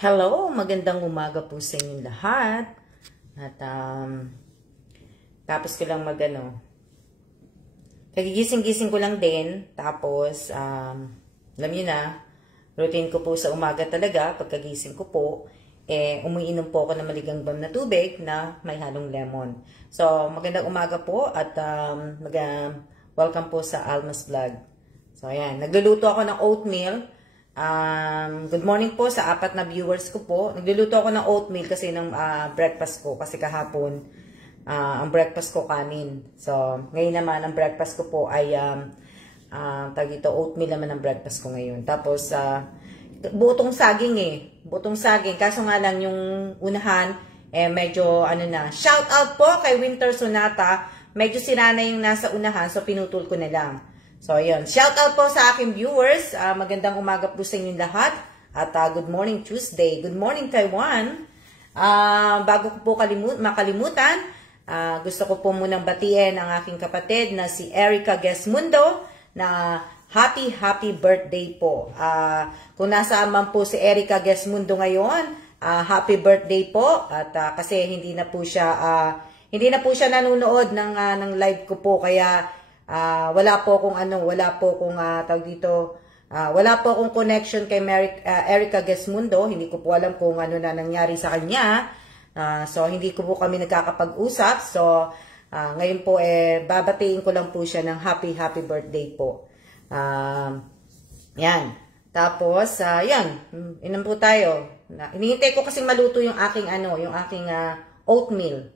Hello, magandang umaga po sa inyong lahat. At tapos ko lang kagigising-gising ko lang din. Tapos, alam niyo na, routine ko po sa umaga talaga, pagkagising ko po, umiinom po ako ng maligamgam na tubig na may halong lemon. So, magandang umaga po at welcome po sa Alma's Vlog. So, ayan, nagluluto ako ng oatmeal. Good morning po sa 4 na viewers ko po. Nagluluto ako ng oatmeal kasi ng breakfast ko. Kasi kahapon, ang breakfast ko kanin. So, ngayon naman, ang breakfast ko po ay oatmeal naman ang breakfast ko ngayon. Tapos, butong saging Butong saging. Kaso nga lang yung unahan, medyo shout out po kay Winter Sonata. Medyo sira na yung nasa unahan, so pinutol ko na lang. So, yun. Shout out po sa aking viewers. Magandang umaga po sa inyong lahat. At good morning Tuesday. Good morning Taiwan. Bago ko po makalimutan, gusto ko po munang batiin ang aking kapatid na si Erica Gesmundo na happy birthday po. Kung nasaan man po si Erica Gesmundo ngayon, happy birthday po. At kasi hindi na po siya nanonood ng live ko po, kaya wala po akong wala po akong connection kay Erica Gesmundo. Hindi ko po alam kung ano na nangyari sa kanya. So hindi ko po kami nagkakapag-usap. So ngayon po babatiin ko lang po siya ng happy birthday po. Yan. Tapos yan, inom po tayo. Hinihintay ko kasing maluto yung aking oatmeal.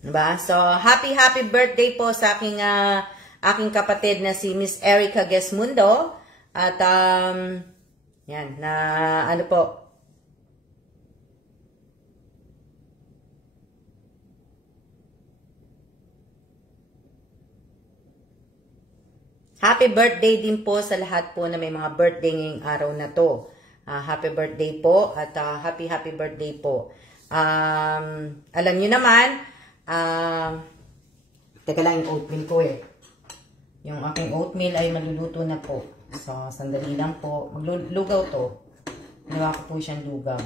Diba? So, happy birthday po sa aking kapatid na si Miss Erica Gesmundo. At, yan, happy birthday din po sa lahat po na may mga birthday ngayong araw na to. Happy birthday po at happy birthday po. Alam niyo naman, teka lang yung oatmeal ko Yung aking oatmeal ay maluluto na po. So, sandali lang po. Maglugaw to. Ginawa ko po siyang lugaw.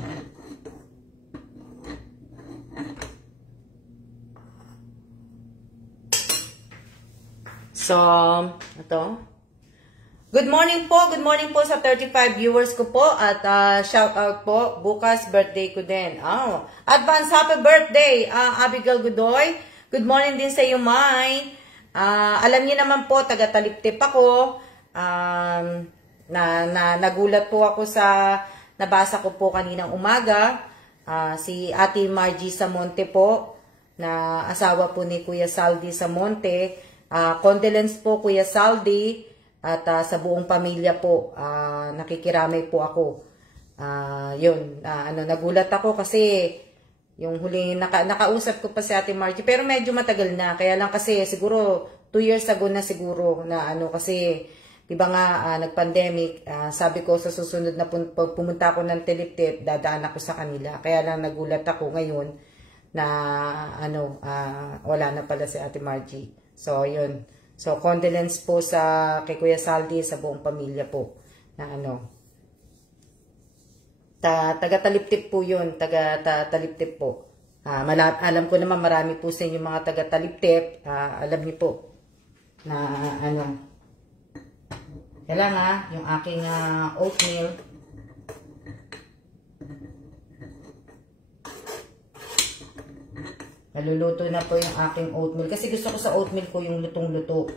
So, ito. Good morning po sa 35 viewers ko po at shout out po, bukas birthday ko din. Advance happy birthday, Abigail Godoy. Good morning din sa iyo, Mai. Alam niyo naman po, taga-Taliptip ako. Nagulat po ako sa nabasa ko po kaninang umaga. Si Ate Margie Samonte po, na asawa po ni Kuya Saldi Samonte. Condolence po, Kuya Saldi. At sa buong pamilya po, nakikiramay po ako. Yun, nagulat ako kasi yung huling nakausap ko pa si Ate Margie, pero medyo matagal na. Kaya lang kasi siguro 2 years ago na siguro na kasi, di ba nga, nag-pandemic, sabi ko sa susunod na pumunta ako ng Taliptip, dadaan ako sa kanila. Kaya lang nagulat ako ngayon na wala na pala si Ate Margie. So, yun. So, condolence po kay Kuya Saldi, sa buong pamilya po, na taga-Taliptip po yun, taga-Taliptip po. Alam ko naman marami po sa inyo mga taga-Taliptip, alam niyo po, na kailangan yung aking oatmeal, naluluto na po yung aking oatmeal. Kasi gusto ko sa oatmeal ko yung lutong-luto.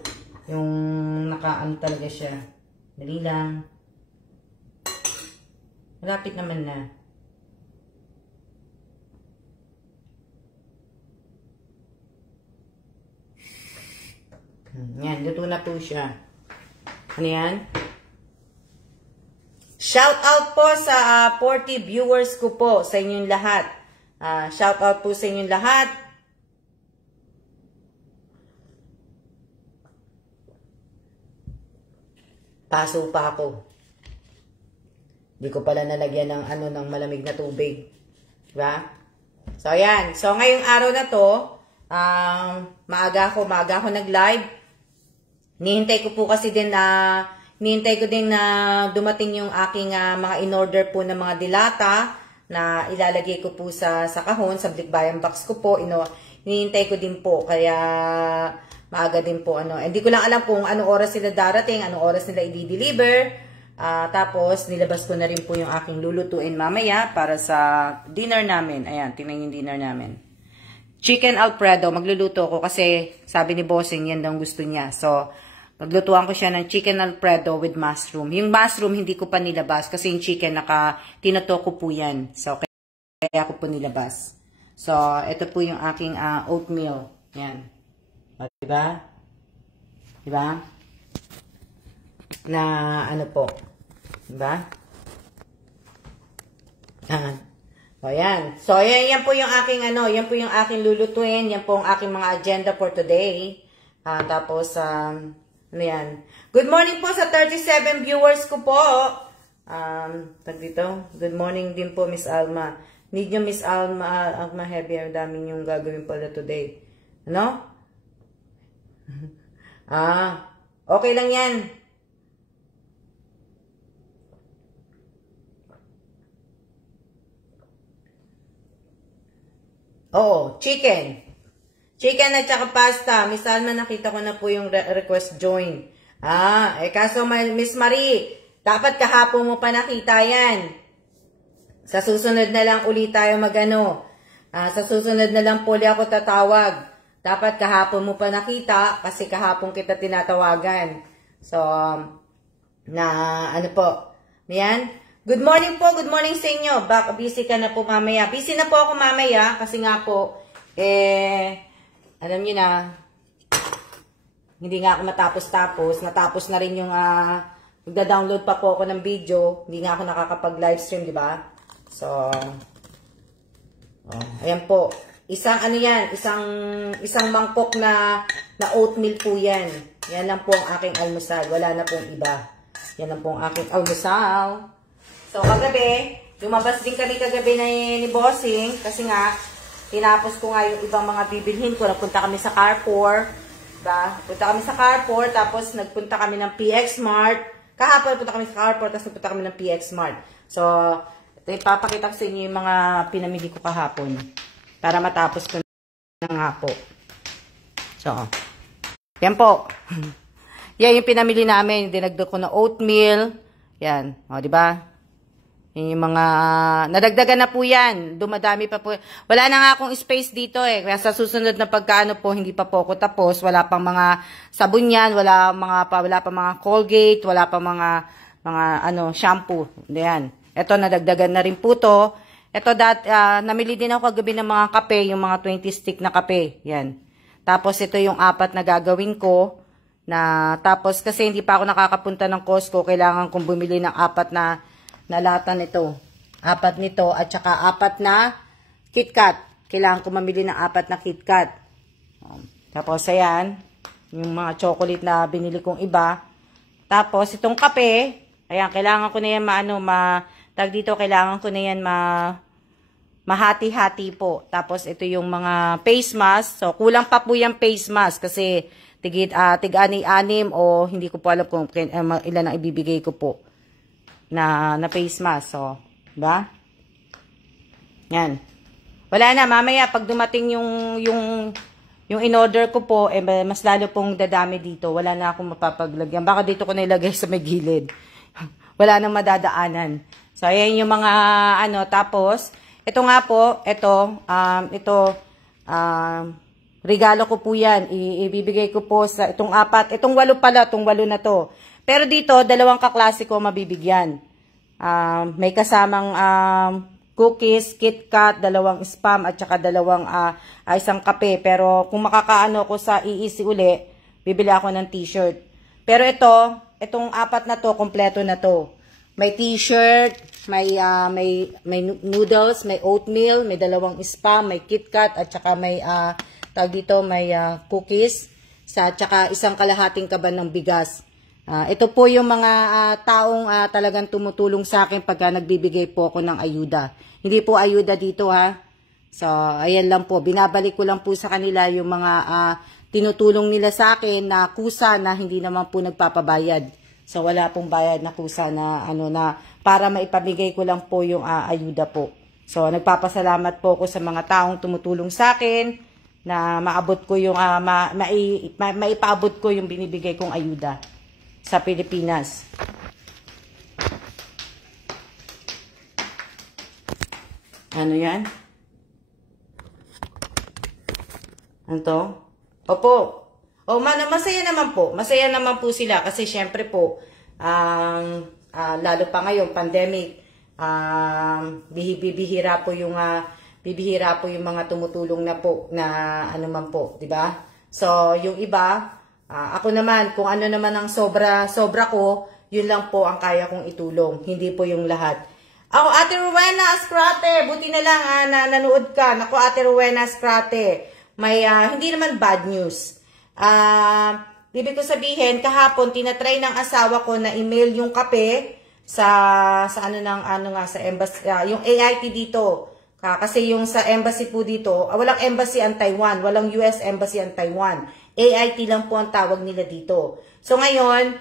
Yung talaga siya. Dali lang. Malapit naman na. Yan, luto na po siya. Ano yan? Shout out po sa 40 viewers ko po, sa inyong lahat. Shout out po sa inyong lahat. Paso pa ako. Hindi ko pala nalagyan ng ng malamig na tubig. Diba? So, ayan. So, ngayong araw na to, maaga ako nag-live. Nihintay ko po kasi din na dumating yung aking mga in-order po na mga dilata na ilalagay ko po sa kahon, sa Blikbayan box ko po. Hinihintay ko din po, kaya maaga din po. Hindi ko lang alam kung anong oras sila darating, anong oras nila i-deliver. Tapos, nilabas ko na rin po yung aking lulutuin mamaya para sa dinner namin. Ayan, tingnan yung dinner namin. Chicken Alfredo, magluluto ko kasi sabi ni Bossing, yan daw gusto niya. So, maglutuan ko siya ng chicken Alfredo with mushroom. Yung mushroom, hindi ko pa nilabas kasi yung chicken, tinato ko po yan. So, kaya ko po nilabas. So, ito po yung aking oatmeal. Yan. Diba? Diba? Na, ano po. Diba? O, yan. So, yan po yung aking, yan po yung aking lulutuin. Yan po ang aking mga agenda for today. Tapos, ano yan? Good morning po sa 37 viewers ko po. Tag dito. Good morning din po, Miss Alma. Need nyo, Miss Alma Heavy. Ang daming yung gagawin pala today. Ano? Okay lang yan. Oo, chicken. Chicken at saka pasta. Miss Alma, nakita ko na po yung request join. Kaso Miss Marie, dapat kahapon mo pa nakita yan. Sa susunod na lang ulit tayo sa susunod na lang po ulit ako tatawag. Dapat kahapon mo pa nakita kasi kahapon kita tinatawagan. So, ano po. Yan. Good morning po. Good morning sa inyo. Busy ka na po mamaya. Busy na po ako mamaya kasi nga po, alam niyo na, hindi nga ako matapos-tapos. Natapos na rin yung, magda-download pa po ako ng video. Hindi nga ako nakakapag-livestream, di ba? So, ayan po. Isang isang mangkok na oatmeal po yan. Yan lang po ang aking almusal. Wala na pong iba. Yan lang po ang aking almusal. So, kagabi, lumabas din kami kagabi ni Bossing kasi nga, tinapos ko nga yung ibang mga bibilhin ko. Nagpunta kami sa Carrefour. Diba? Punta kami sa Carrefour, tapos nagpunta kami ng PX Mart. Kahapon punta kami sa Carrefour, tapos nagpunta kami ng PX Mart. So, ipapakita ko sa inyo yung mga pinamili ko kahapon. Para matapos ko na nga po. So, yan po. Yan yung pinamili namin. Dinagdag ko na oatmeal. Yan. O, diba? Yung mga, nadagdagan na po yan. Dumadami pa po. Wala na nga akong space dito eh. Kaya sa susunod na pagkaano po, hindi pa po ako tapos. Wala pang mga sabon yan. Wala pa mga Colgate. Wala pa mga shampoo. Yan. Ito, nadagdagan na rin po to. Ito, namili din ako kagabi ng mga kape. Yung mga 20 stick na kape. Yan. Tapos, ito yung 4 na gagawin ko. Tapos, kasi hindi pa ako nakakapunta ng Costco. Kailangan kong bumili ng 4 na lata nito. 4 nito at saka 4 na KitKat. Kailangan ko mamili ng 4 na KitKat. Tapos ayan, yung mga chocolate na binili kong iba. Tapos itong kape, ayan, kailangan ko na yan kailangan ko na yan mahati-hati po. Tapos ito yung mga face mask. So kulang pa po yung face mask kasi tig-ani-anim o hindi ko po alam kung ilan ang ibibigay ko po. Na face mask. So, diba? Yan. Wala na. Mamaya, pag dumating yung in-order ko po, mas lalo pong dadami dito. Wala na akong mapapaglagyan. Baka dito ko na ilagay sa may gilid. Wala nang madadaanan. So, ayan yung mga, tapos, ito nga po, regalo ko po yan. Ibibigay ko po sa, itong 4 pala, itong 8 na to. Pero dito, 2 kaklase ko mabibigyan. May kasamang cookies, KitKat, 2 spam, at saka 2 isang kape. Pero kung makakaano ko sa iisi uli, bibili ako ng t-shirt. Pero itong 4 na to, kompleto na to. May t-shirt, may noodles, may oatmeal, may 2 spam, may KitKat, at saka may may cookies, at saka 1 kalahating kaban ng bigas. Ito po yung mga taong talagang tumutulong sa akin pagka nagbibigay po ako ng ayuda. Hindi po ayuda dito ha. So, ayan lang po. Binabalik ko lang po sa kanila yung mga tinutulong nila sa akin na kusa na hindi naman po nagpapabayad. So wala pong bayad na kusa na na para maipamigay ko lang po yung ayuda po. So nagpapasalamat po ako sa mga taong tumutulong sa akin na maabot ko yung maipaabot ko yung binibigay kong ayuda sa Pilipinas. Ano yan? Ano to? Opo. Masaya naman po. Masaya naman po sila kasi syempre po, lalo pa ngayon, pandemic, bibihira po yung mga tumutulong na po na ano man po, 'di ba? So, yung iba, ako naman kung ano naman ang sobra ko, yun lang po ang kaya kong itulong, hindi po yung lahat. Ate Rowena Ascrate, buti na lang na nanood ka. Naku, Ate Rowena Ascrate, may hindi naman bad news. Ibig ko sabihin, kahapon tinatry ng asawa ko na email yung kape sa sa embassy, yung AIT dito. Kasi yung sa embassy po dito, walang embassy ang Taiwan, walang US embassy ang Taiwan. AIT lang po ang tawag nila dito. So ngayon,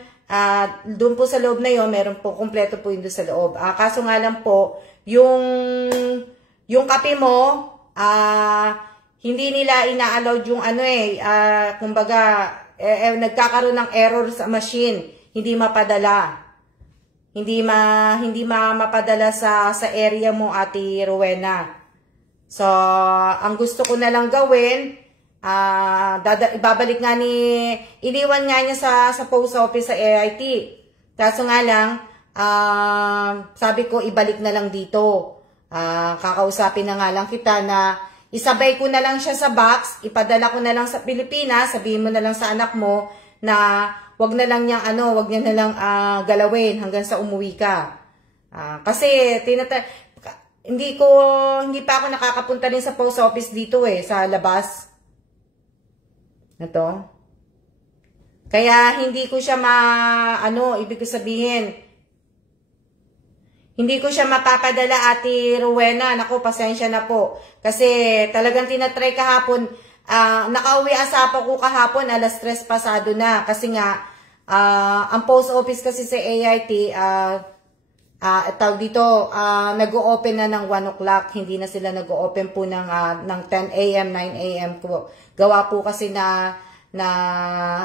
doon po sa loob na yon, meron po kompleto po yun doon sa loob. Kaso nga lang po, yung kape mo, hindi nila ina-allowed yung kumbaga, nagkakaroon ng error sa machine, hindi mapadala. Hindi mapadala sa area mo, Ate Rowena. So, ang gusto ko na lang gawin, ibabalik nga iniwan nga niya sa post office sa AIT. Kaso nga lang, sabi ko ibalik na lang dito. Kakausapin na nga lang kita na isabay ko na lang siya sa box, ipadala ko na lang sa Pilipinas, sabihin mo na lang sa anak mo na wag na lang niyang wag niya na lang galawin hanggang sa umuwi ka. Kasi hindi pa ako nakakapunta din sa post office dito sa labas. Na to. Kaya hindi ko siya ibig ko sabihin, hindi ko siya mapapadala, Ate Rowena. Naku, pasensya na po. Kasi talagang tinatry kahapon, nakauwi asapan ko kahapon, 3:00 pasado na. Kasi nga, ang post office kasi sa AIT, tawag dito, nag-o-open na ng 1 o'clock. Hindi na sila nag-o-open po ng 10 a.m., 9 a.m. po. Gawa po kasi na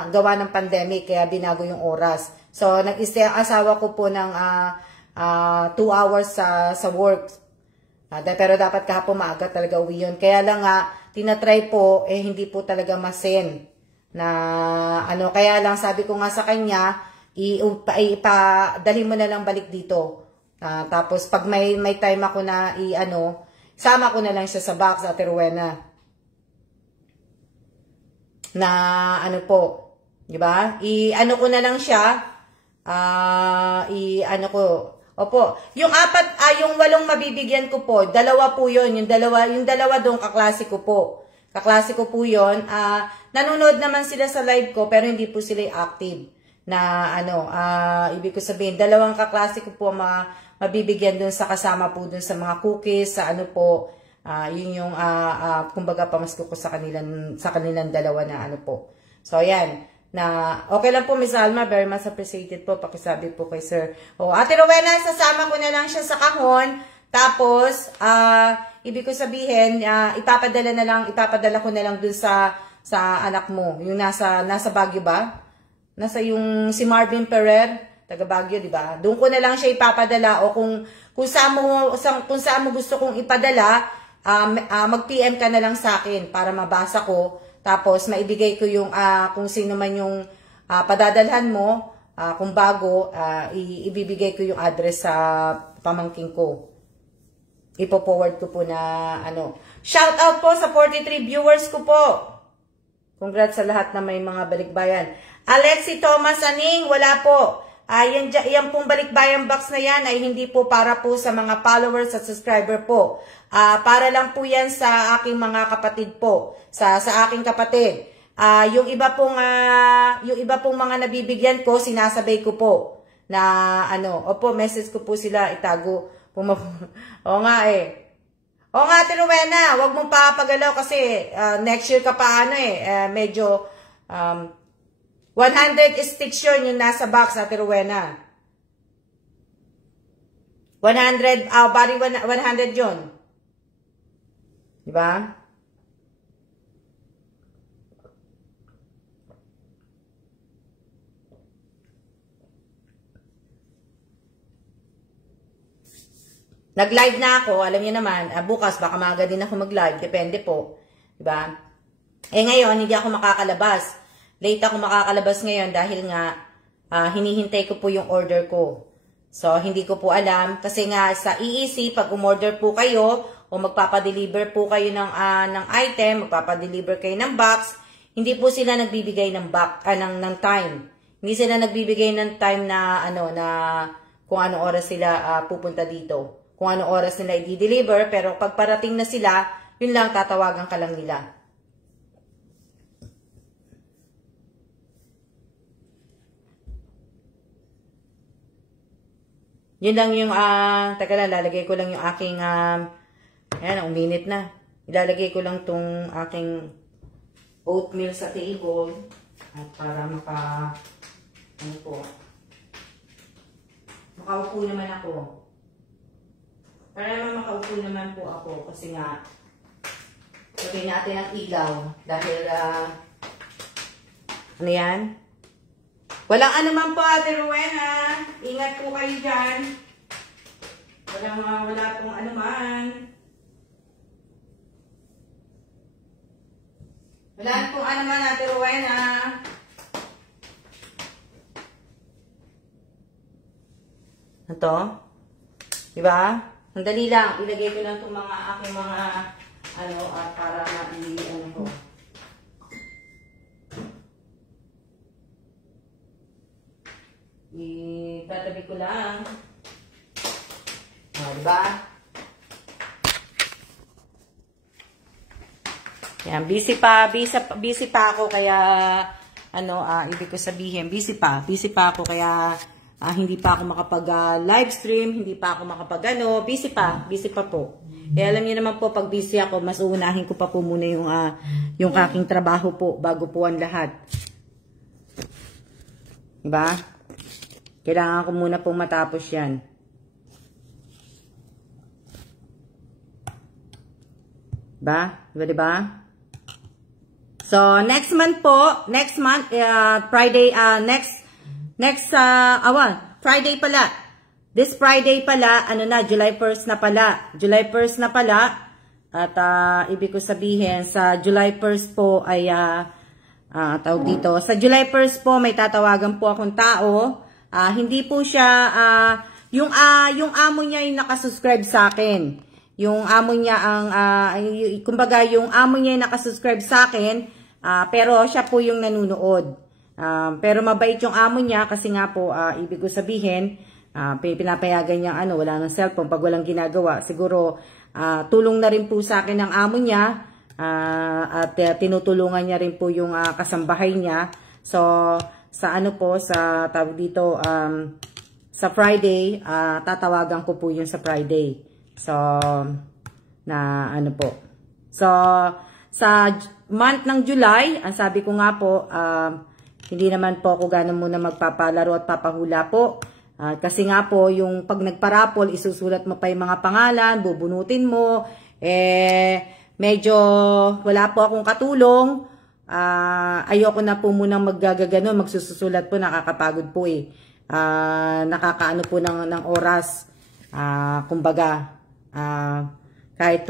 gawa ng pandemic, kaya binago yung oras. So, nag-stay ang asawa ko po ng 2 hours sa work. Pero dapat kahapon maaga talaga uwi yun. Kaya lang tinatry po, hindi po talaga masen. Kaya lang sabi ko nga sa kanya, dali mo na lang balik dito. Tapos pag may time ako na sama ko na lang siya sa box, Ate Rowena. Na po, di ba? Ko na lang siya. Opo. Yung 8, yung 8 mabibigyan ko po, 2 po 'yon. Yung dalawa doon kaklase ko po. Kaklase ko po 'yon. Nanonood naman sila sa live ko pero hindi po sila active. Ibig ko sabihin, 2 kaklase ko po mabibigyan doon sa kasama po doon sa mga cookies, sa po. Yun yung kumbaga pamasko ko sa kanilang dalawa na po. So ayan, na okay lang po Miss Alma, very much appreciated po, pakisabi po kay Sir. Ate Rowena, sasama ko na lang siya sa kahon. Tapos ibig ko sabihin, ipapadala ko na lang dun sa anak mo, yung nasa Baguio ba? Nasa yung si Marvin Ferrer, taga Baguio, di ba? Doon ko na lang siya ipapadala, o kung saan mo gusto kong ipadala, mag-PM ka na lang sa akin para mabasa ko, tapos maibigay ko yung kung sino man yung padadalhan mo, kung bago, ibibigay ko yung address sa pamangking ko. Ipo-forward ko po na Shout out po sa 43 viewers ko po. Congrats sa lahat na may mga balikbayan. Alexi Thomas Aning, wala po. Yan pong balikbayan box na yan ay hindi po para po sa mga followers at subscriber po. Para lang po yan sa aking mga kapatid po. Sa aking kapatid. Yung iba pong mga nabibigyan ko, sinasabay ko po. Na opo, message ko po sila, itago. Oo nga O nga, Ate Rowena, wag mong papagalaw kasi next year ka pa medyo 100 sticks yun yung nasa box, Ate Rowena. 100, bari 100 yun. Diba? Nag-live na ako, alam niyo naman, bukas baka maaga din ako mag-live, depende po. Diba? Ngayon, hindi ako makakalabas. Late ako makakalabas ngayon dahil nga hinihintay ko po yung order ko. So, hindi ko po alam. Kasi nga sa EEC, pag umorder po kayo o magpapadeliver po kayo ng item, magpapadeliver kayo ng box, hindi po sila nagbibigay ng time. Hindi sila nagbibigay ng time na kung anong oras sila pupunta dito. Kung anong oras nila i-deliver, pero pag parating na sila, yun lang, tatawagan ka lang nila. Yun lang yung, teka lang, lalagay ko lang yung aking, ayan, uminit na. Ilalagay ko lang tong aking oatmeal sa table. At para makaupo naman ako. Para naman makaupo naman po ako kasi nga lagay natin ang ilaw dahil ano yan? Walang anuman po, Ate Rowena. Ingat po kayo dyan. Wala pong anuman. Wala pong anuman, Ate Rowena. Ito? Diba? Sandali lang, ilagay ko lang itong aking mga, para ko. Itatabi ko lang. Diba? Yan, busy pa ako, kaya, ibig ko sabihin, busy pa ako, kaya, hindi pa ako makapag-live stream, hindi pa ako busy pa po. Alam niyo naman po, pag busy ako, mas uunahin ko pa po muna yung aking trabaho po, bago po ang lahat. Diba? Kailangan ko muna pong matapos yan. Diba? So, next month, Friday, Friday pala. This Friday pala, July 1st na pala. At ibig ko sabihin, sa July 1st po ay, tawag dito, sa July 1st po may tatawagan po akong tao. Hindi po siya, yung amo niya yung nakasubscribe sa akin. Yung amo niya kumbaga yung amo niya yung nakasubscribe sa akin, pero siya po yung nanunood. Pero mabait yung amo niya kasi nga po, ibig ko sabihin, pinapayagan niya wala ng cellphone pag walang ginagawa. Siguro, tulong na rin po sa akin ng amo niya, at tinutulungan niya rin po yung kasambahay niya. So, sa tawag dito, sa Friday, tatawagan ko po yung sa Friday. So, So, sa month ng July, ang sabi ko nga po, hindi naman po ako gano'n muna magpapalaro at papahula po. Kasi nga po, yung pag nagparapol, isusulat mo pa yung mga pangalan, bubunutin mo. Medyo wala po akong katulong. Ayoko na po munang maggaganon, magsusulat po, nakakapagod po nakakaano po ng oras. Kumbaga, kahit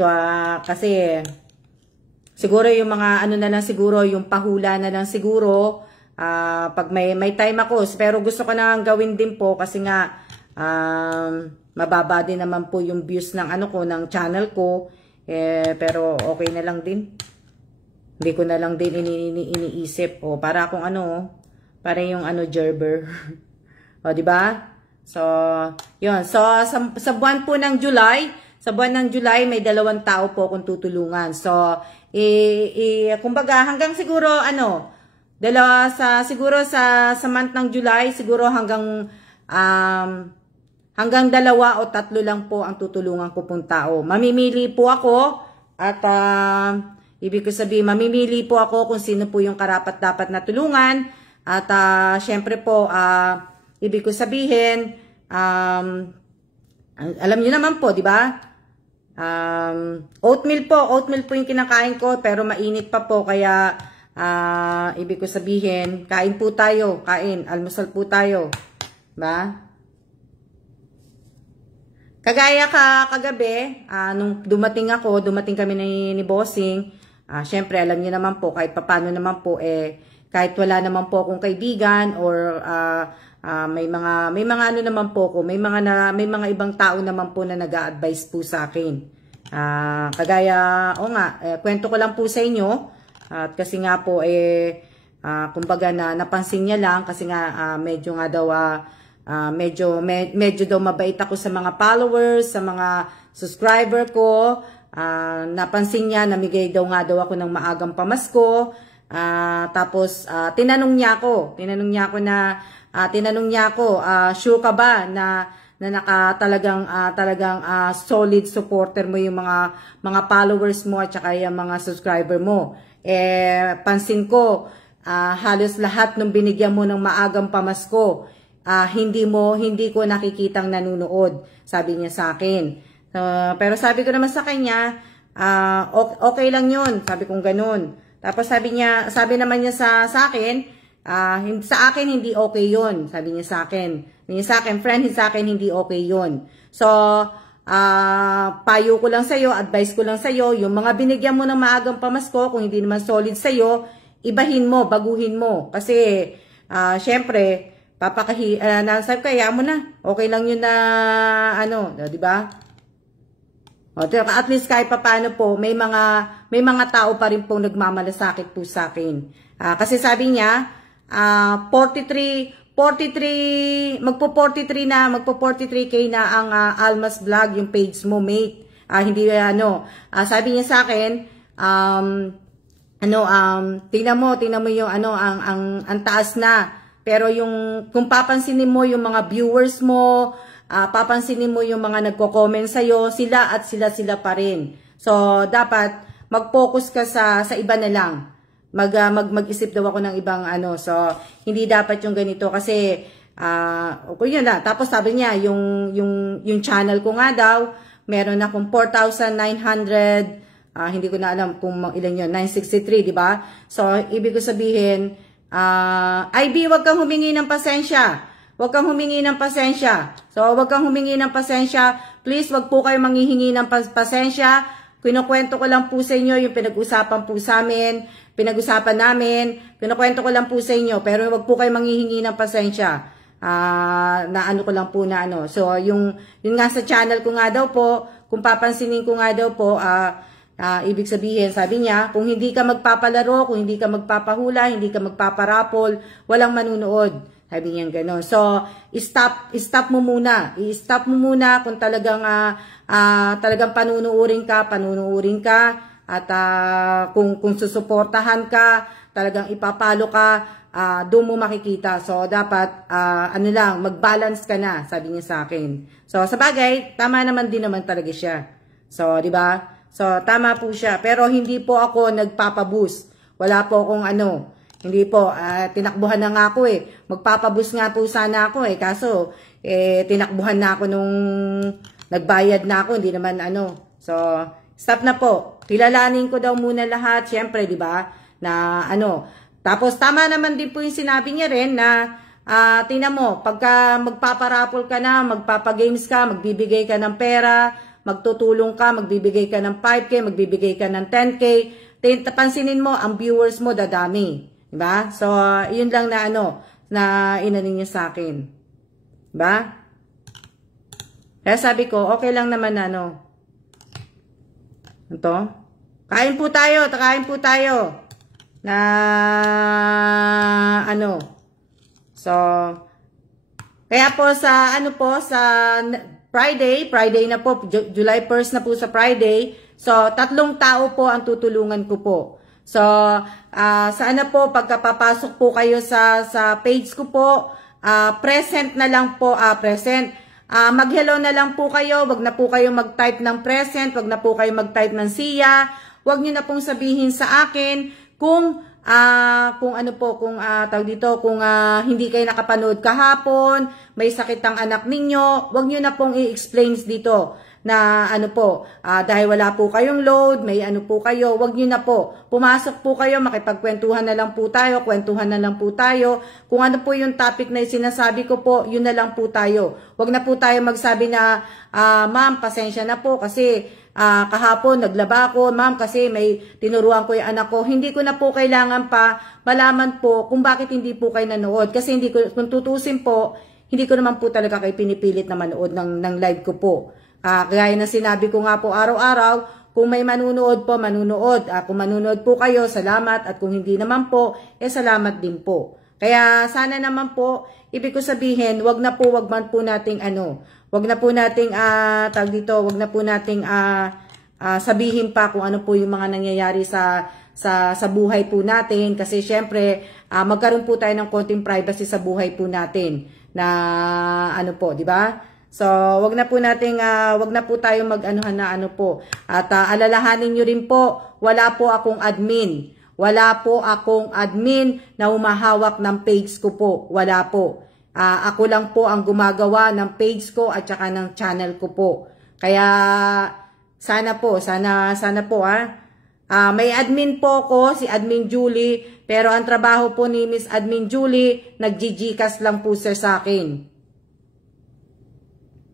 kasi siguro yung mga na lang siguro, yung pahula na lang siguro, pag may time ako, pero gusto ko na gawin din po kasi nga mababa din naman po yung views ng ng channel ko, pero okay na lang din. Hindi ko na lang din iniisip para akong para yung gerber. O di ba? So, yun. So sa buwan po ng July, may 2 tao po akong tutulungan. So, kumbaga hanggang siguro siguro sa month ng July, siguro hanggang hanggang 2 o 3 lang po ang tutulungan ko pong tao. Mamimili po ako at ibig ko sabihin, mamimili po ako kung sino po yung karapat-dapat na tulungan. At syempre po, ibig ko sabihin, alam niyo naman po, di ba? Oatmeal po yung kinakain ko, pero mainit pa po, kaya ibig ko sabihin, kain po tayo, almusal po tayo, ba? Kagaya kagabi, nung dumating kami ni Bossing, syempre alam niyo naman po, kahit papano naman po, kahit wala naman po akong kaibigan or may mga ano naman po ko, may mga ibang tao naman po na nag-a-advise po sa akin. Kagaya, kwento ko lang po sa inyo, at kasi nga po kumbaga napansin niya lang kasi nga medyo nga daw medyo daw mabait ako sa mga followers, sa mga subscriber ko. Napansin niya, namigay daw ako ng maagang pamasko. Tapos tinanong niya ako, sure ka ba na talagang solid supporter mo yung mga followers mo at saka yung mga subscriber mo. Pansin ko, halos lahat ng binigyan mo ng maagang pamasko, hindi ko nakikitang nanunood, sabi niya sa akin. Pero sabi ko naman sa kanya, okay lang yun, sabi kong ganun. Tapos sabi naman niya sa akin, sa akin hindi okay yun, sabi niya sa akin. Friend, sa akin hindi okay yun. So, payo ko lang sa'yo, advice ko lang sa'yo, yung mga binigyan mo ng maagang pamasko, kung hindi naman solid sa'yo, ibahin mo, baguhin mo. Kasi, syempre, sabi ko, kaya mo na, okay lang yun na, di ba? At least kahit papaano po, may mga tao pa rin pong nagmamalasakit po sa akin. Kasi sabi niya, magpo 43K na ang Almas Vlog, yung page mo, mate. Sabi niya sa akin, tingnan mo yung ang taas na. Pero kung papansinin mo yung mga viewers mo, papansinin mo yung mga nagko-comment sa'yo, sila pa rin. So, dapat mag-focus ka sa iba na lang. Mag-isip daw ako ng ibang So, hindi dapat yung ganito kasi, yun na. Tapos sabi niya, yung channel ko nga daw, meron akong 4,900, hindi ko na alam kung ilan yun, 963, di ba? So, ibig ko sabihin, IB, wag kang humingi ng pasensya. Huwag kang humingi ng pasensya. So, huwag kang humingi ng pasensya. Please, wag po kayo manghihingi ng pasensya. Kinukwento ko lang po sa inyo yung pinag-usapan namin. Kinukwento ko lang po sa inyo. Pero wag po kayo manghihingi ng pasensya. Ko lang po na So, yung nga sa channel ko nga daw po, kung papansinin ko nga daw po, ibig sabihin, sabi niya, kung hindi ka magpapalaro, kung hindi ka magpapahula, hindi ka magpaparapol, walang manunood. Sabi niya gano'n. So, stop mo muna. I-stop mo muna kung talagang panunuurin ka, at kung susuportahan ka, talagang ipapalo ka, doon mo makikita. So, dapat, mag-balance ka na, sabi niya sa akin. So, sa bagay, tama naman din naman talaga siya. So, di ba? So, tama po siya. Pero hindi po ako nagpapaboost. Wala po akong Hindi po, tinakbuhan na nga ako Magpapaboost nga po sana ako Kaso, tinakbuhan na ako nung nagbayad na ako. Hindi naman So, stop na po. Kilalanin ko daw muna lahat. Siyempre, di ba? Na Tapos, tama naman din po yung sinabi niya rin na, tingnan mo, pagka magpaparapol ka na, magpapagames ka, magbibigay ka ng pera, magtutulong ka, magbibigay ka ng 5K, magbibigay ka ng 10K, pansinin mo, ang viewers mo dadami. Diba? So, yun lang na na inanin niya sa akin. Diba? Kaya sabi ko, okay lang naman na ito. Kain po tayo. Na, So, kaya po sa, sa Friday na po, July 1st na po sa Friday. So, 3 tao po ang tutulungan ko po. So, sana po, pagkapapasok po kayo sa page ko po, present na lang po, present. Mag-hello na lang po kayo, wag na po kayo mag-type ng present, wag na po kayo mag-type ng siya, wag nyo na pong sabihin sa akin kung ano po, kung tawag dito, kung hindi kayo nakapanood kahapon, may sakit ang anak ninyo, wag nyo na pong i-explain dito na ano po, dahil wala po kayong load, may ano po kayo, wag nyo na po. Pumasok po kayo, makipagkwentuhan na lang po tayo, kwentuhan na lang po tayo. Kung ano po yung topic na sinasabi ko po, yun na lang po tayo. Wag na po tayo magsabi na, ma'am, pasensya na po kasi kahapon naglaba ako, ma'am, kasi may tinuruan ko yung anak ko. Hindi ko na po kailangan pa malaman po kung bakit hindi po kayo nanood. Kasi hindi ko, kung tutusin po, hindi ko naman po talaga kayo pinipilit na manood ng live ko po. Kaya na sinabi ko nga po araw-araw, kung may manunood po, manunood. Kung manunood po kayo, salamat. At kung hindi naman po, salamat din po. Kaya sana naman po, ibig ko sabihin, wag man po nating wag na po nating tawag dito, wag na po nating sabihin pa kung ano po yung mga nangyayari sa buhay po natin. Kasi syempre, magkaroon po tayo ng konting privacy sa buhay po natin. Na ano po, di ba? So, wag na po nating wag na po tayo mag-anuhan na ano po. At alalahanin niyo rin po, wala po akong admin. Wala po akong admin na humahawak ng page ko po. Wala po. Ako lang po ang gumagawa ng page ko at saka ng channel ko po. Kaya sana po may admin po ko, si Admin Julie, pero ang trabaho po ni Miss Admin Julie, nag-GCash lang po sir sa akin.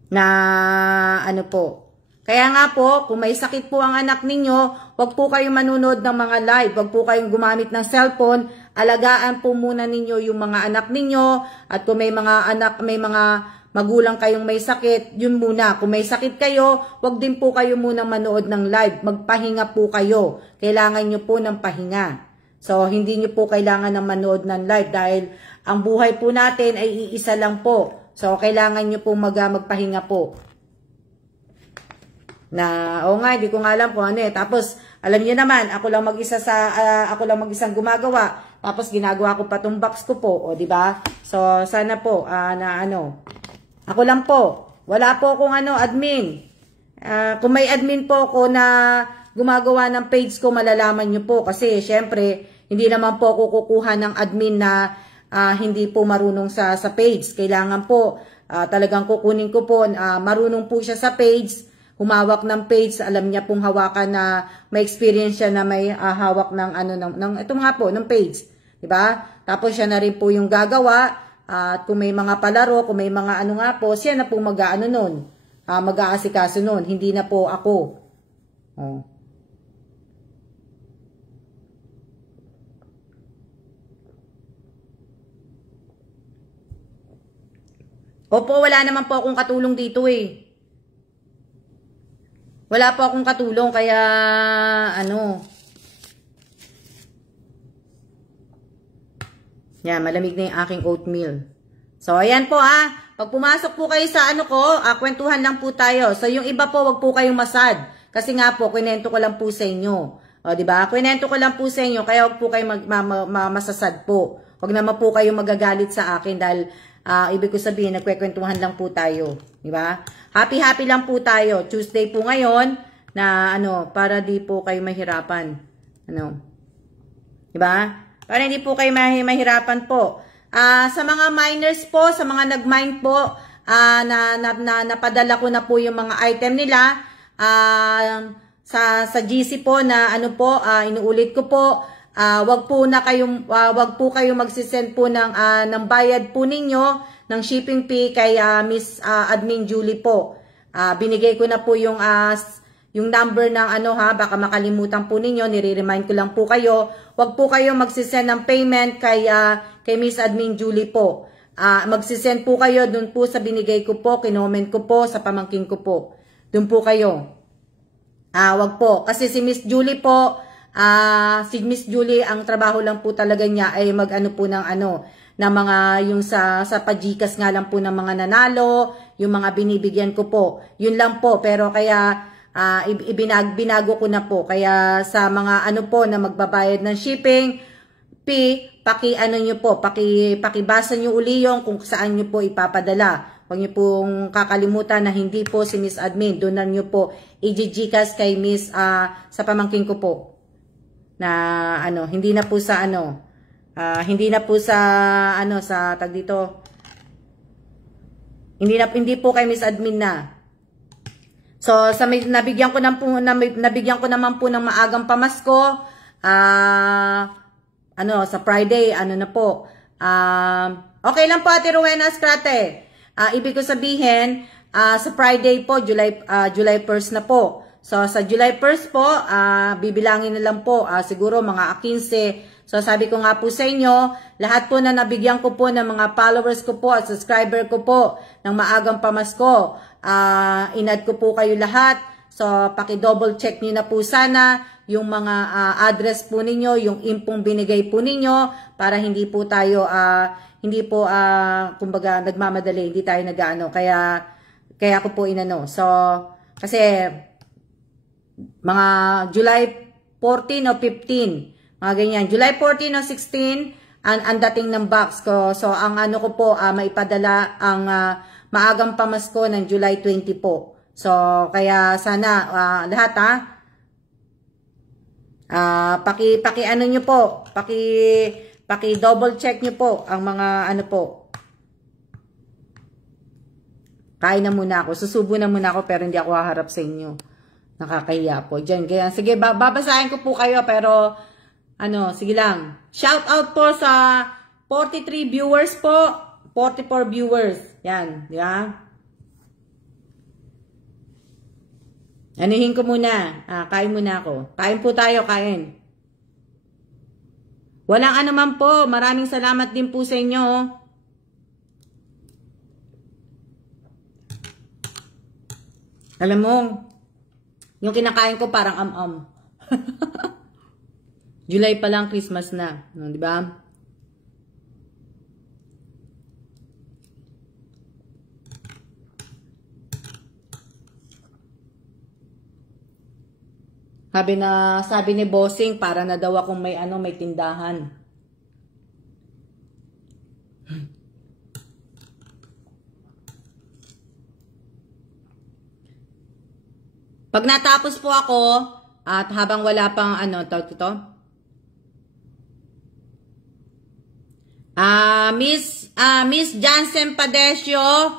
Na ano po. Kaya nga po, kung may sakit po ang anak ninyo, wag po kayong manunod ng mga live, wag po kayong gumamit ng cellphone, alagaan po muna ninyo yung mga anak ninyo, at kung may mga anak, may mga magulang kayong may sakit, yun muna. Kung may sakit kayo, wag din po kayo muna manood ng live, magpahinga po kayo. Kailangan nyo po ng pahinga. So, hindi nyo po kailangan ng manood ng live dahil ang buhay po natin ay iisa lang po. So, kailangan nyo po magpahinga po. Nga, di ko nga alam kung ano eh. Tapos, alam niyo naman, ako lang mag-isang gumagawa. Tapos, ginagawa ko pa tong box ko po. O, di ba? So, sana po, ako lang po. Wala po akong admin. Kung may admin po ako na gumagawa ng page ko, malalaman nyo po. Kasi, syempre, hindi naman po ako kukuha ng admin na hindi po marunong sa page. Kailangan po talagang kukunin ko po, marunong po siya sa page, humawak ng page, alam niya pong hawakan na may experience siya na may hawak ng ito nga po, ng page. Diba? Tapos siya na rin po yung gagawa, at kung may mga palaro, kung may mga nga po, siya na po mag-aasikaso nun. Hindi na po ako. Oh. Opo, wala naman po akong katulong dito eh. Wala po akong katulong, kaya yan, malamig na yung aking oatmeal. So, ayan po pag pumasok po kayo sa kwentuhan lang po tayo. So, yung iba po, wag po kayong masad. Kasi nga po, kwento ko lang po sa inyo. O, diba? Kwento ko lang po sa inyo, kaya wag po kayong masasad po. Wag naman po kayong magagalit sa akin dahil ibig ko sabihin, nagkwekwentuhan lang po tayo. Diba? Happy lang po tayo. Tuesday po ngayon na para di po kayo mahirapan. Diba? Para hindi po kayo mahirapan po. Sa mga miners po, sa mga nag-mine po, napadala ko na po yung mga item nila. Sa GC po na inuulit ko po, wag po kayong magsisend po ng bayad po ninyo ng shipping fee kay Miss Admin Julie po. Binigay ko na po yung number ng baka makalimutan po ninyo, nire-remind ko lang po kayo. Wag po kayo magsisend ng payment kay Miss Admin Julie po. Magsisend po kayo dun po sa binigay ko po, kinoment ko po sa pamangkin ko po. Dun po kayo. Wag po kasi si Miss Julie po, si Miss Julie, ang trabaho lang po talaga niya ay po ng na mga yung sa pajikas nga lang po ng mga nanalo, yung mga binibigyan ko po. Yun lang po, pero kaya binago ko na po. Kaya sa mga po na magbabayad ng shipping fee, nyo po, pakibasa nyo uli yung kung saan nyo po ipapadala. huwag niyo pong kakalimutan na hindi po si Miss Admin. Donan niyo po i-GCash kay Miss sa pamangkin ko po. Na hindi na po sa hindi na po sa sa tag dito. Hindi po kay Miss Admin na. So nabigyan ko naman po ng maagang pamasko. Sa Friday, na po. Okay lang po, Ate Rowena Escrate. Ibig ko sabihin, sa Friday po, July 1st na po. So, sa July 1st po, bibilangin na lang po, siguro mga 15. So, sabi ko nga po sa inyo, lahat po na nabigyan ko po ng mga followers ko po at subscriber ko po ng maagang pamasko, inad ko po kayo lahat. So, paki-double check niyo na po sana yung mga address po ninyo, yung impong binigay po ninyo para hindi po tayo kumbaga nagmamadali, hindi tayo nag-ano. Kaya ko po So, kasi mga July 14 o 15, mga ganyan. July 14 o 16 ang dating ng box ko. So, ang ko po maipadala ang maagang pamasko ng July 20 po. So, kaya sana lahat paki nyo po, paki double check nyo po ang mga po. Kain na muna ako, susubo na muna ako pero hindi ako haharap sa inyo. Nakakahiya po. Diyan, kaya sige, babasahin ko po kayo pero sige lang. Shout out po sa 43 viewers po, 44 viewers. Yan, di ba? Anuhin ko muna. Kain muna ako. Kain po tayo, kain. Walang anuman po. Maraming salamat din po sa inyo. Alam mo, yung kinakain ko parang am-am. July pa lang, Christmas na. Di ba? Sabi ni Bossing, para na daw akong may tindahan. Pag natapos po ako, at habang wala pang tawag ito? Miss Jansen Padesio,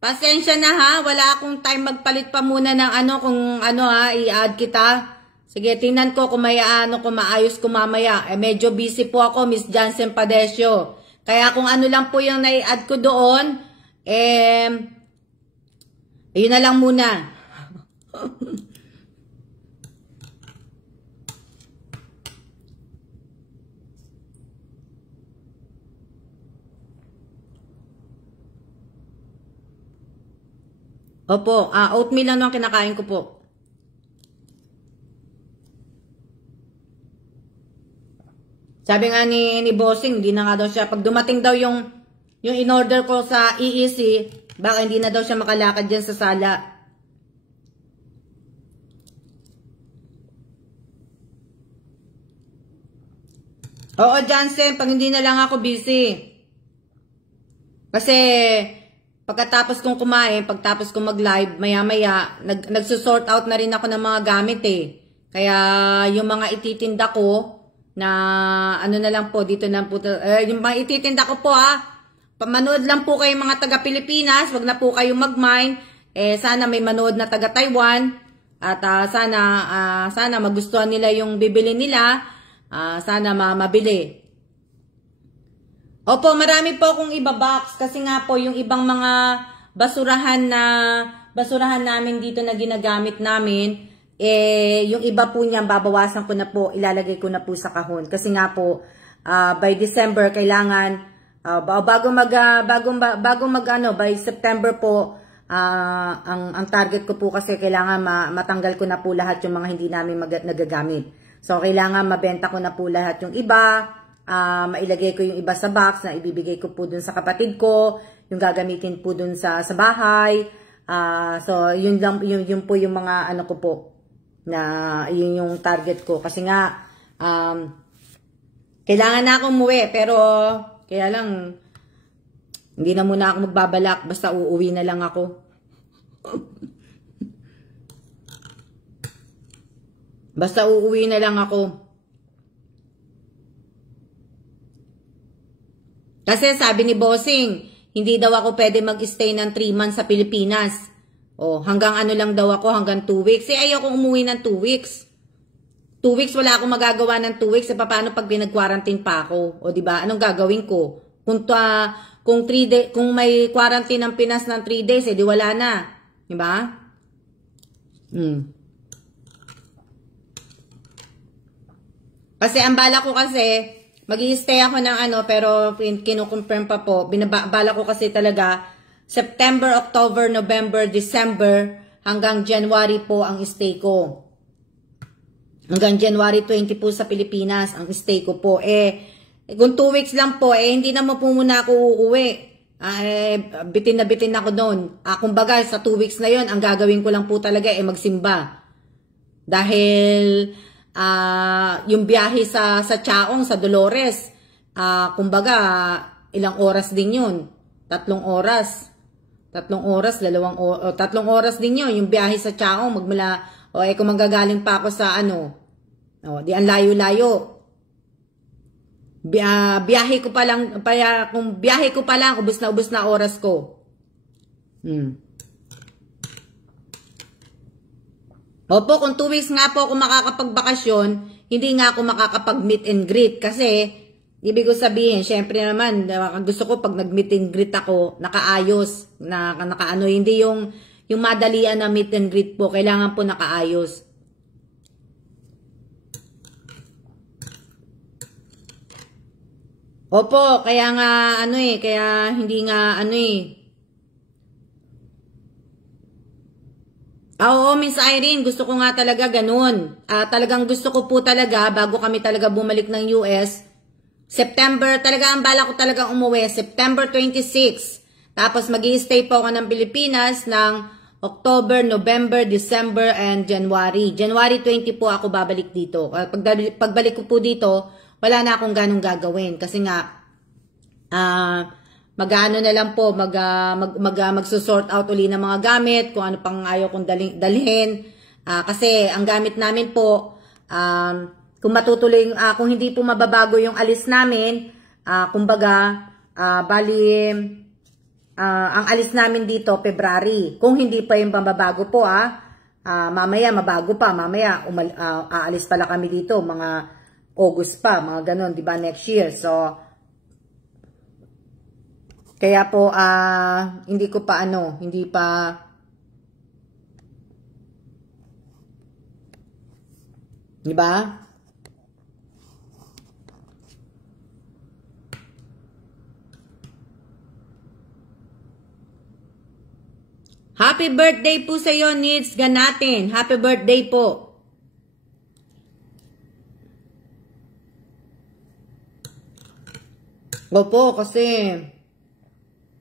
pasensya na ha, wala akong time magpalit pa muna ng kung i-add kita. Sige, tingnan ko kung may kung maayos ko mamaya. Medyo busy po ako, Miss Jansen Padesio. Kaya kung lang po yung nai-add ko doon, yun na lang muna. Opo, oatmeal lang ang kinakain ko po. Sabi nga ni Bossing, hindi na nga daw siya, pag dumating daw yung in-order ko sa EEC, baka hindi na daw siya makalakad dyan sa sala. Oo, Jansen, pag hindi na lang ako busy. Kasi, pagkatapos kong kumain, pagtapos kong mag-live, maya-maya, nagsusort out na rin ako ng mga gamit Kaya, yung mga ititinda ko, na na lang po, dito na po, yung mga ititinda ko po pamanood lang po kayo mga taga-Pilipinas, wag na po kayo mag-mind. Sana may manood na taga-Taiwan, at sana magustuhan nila yung bibili nila, sana mabili. Opo, marami po akong iba-box kasi nga po yung ibang mga basurahan namin dito na ginagamit namin, yung iba po niyan babawasan ko na po, ilalagay ko na po sa kahon kasi nga po by December kailangan by September po ang target ko po kasi kailangan matanggal ko na po lahat yung mga hindi namin nagagamit. So kailangan mabenta ko na po lahat yung iba. Mailagay ko yung iba sa box na ibibigay ko po dun sa kapatid ko, yung gagamitin po dun sa bahay. So, yun po yung mga ko po, na yun yung target ko. Kasi nga, kailangan na akong umuwi, pero, kaya lang, Hindi na muna ako magbabalak, basta uuwi na lang ako. Basta uuwi na lang ako. Kasi sabi ni Bossing, hindi daw ako pwede mag-stay ng 3 months sa Pilipinas. O, hanggang ano lang daw ako, hanggang 2 weeks. Ayoko umuwi ng 2 weeks. 2 weeks, wala akong magagawa ng 2 weeks. Paano pag pinag-quarantine pa ako? O, diba? Anong gagawin ko? Kung 3 days, kung may quarantine ng Pinas ng 3 days, di wala na. Diba? Kasi ang bala ko kasi, mag-i-stay ako ng pero kinukonfirm pa po. Bala ko kasi talaga, September, October, November, December, hanggang January po ang stay ko. Hanggang January 20 po sa Pilipinas, ang stay ko po. Kung 2 weeks lang po, hindi naman po muna ako uuwi. Bitin na bitin ako doon. Kumbaga, sa 2 weeks na yon, ang gagawin ko lang po talaga magsimba. Dahil yung biyahe sa Chaong, sa Dolores, kumbaga, ilang oras din yun? 3 oras. 3 oras, 2 oras, 3 oras din yun, yung biyahe sa Chaong, magmula, kung manggagaling pa ako sa di ang layo-layo. Biyahe ko pa lang, kung biyahe ko pa lang, ubos na oras ko. Opo, kung 2 weeks nga po ako makakapagbakasyon, hindi nga ako makakapag-meet and greet. Kasi, ibig ko sabihin, syempre naman, gusto ko pag nag-meet and greet ako, nakaayos, hindi yung madalian na meet and greet po, kailangan po nakaayos. Opo, kaya nga, kaya hindi nga, Oo, Miss Irene, gusto ko nga talaga ganun. Talagang gusto ko po talaga, bago kami talaga bumalik ng US, September, talaga ang bala ko talaga umuwi, September 26. Tapos mag-i-stay po ako ng Pilipinas ng October, November, December, and January. January 20 po ako babalik dito. Pagbalik ko po dito, wala na akong ganong gagawin. Kasi nga, mag-ano na lang po, magsusort out uli ng mga gamit, kung ano pang ayaw kong dalhin. Kasi ang gamit namin po, kung matutuloy, kung hindi po mababago yung alis namin, kumbaga, ang alis namin dito, February. Kung hindi pa yung mababago po, mamaya mabago pa, mamaya aalis pala kami dito, mga August pa, mga ganon, di ba, next year. So, kaya po, hindi ko pa hindi pa, di ba? Happy birthday po sa iyo, Needs Ganatin. Happy birthday po. Opo, kasi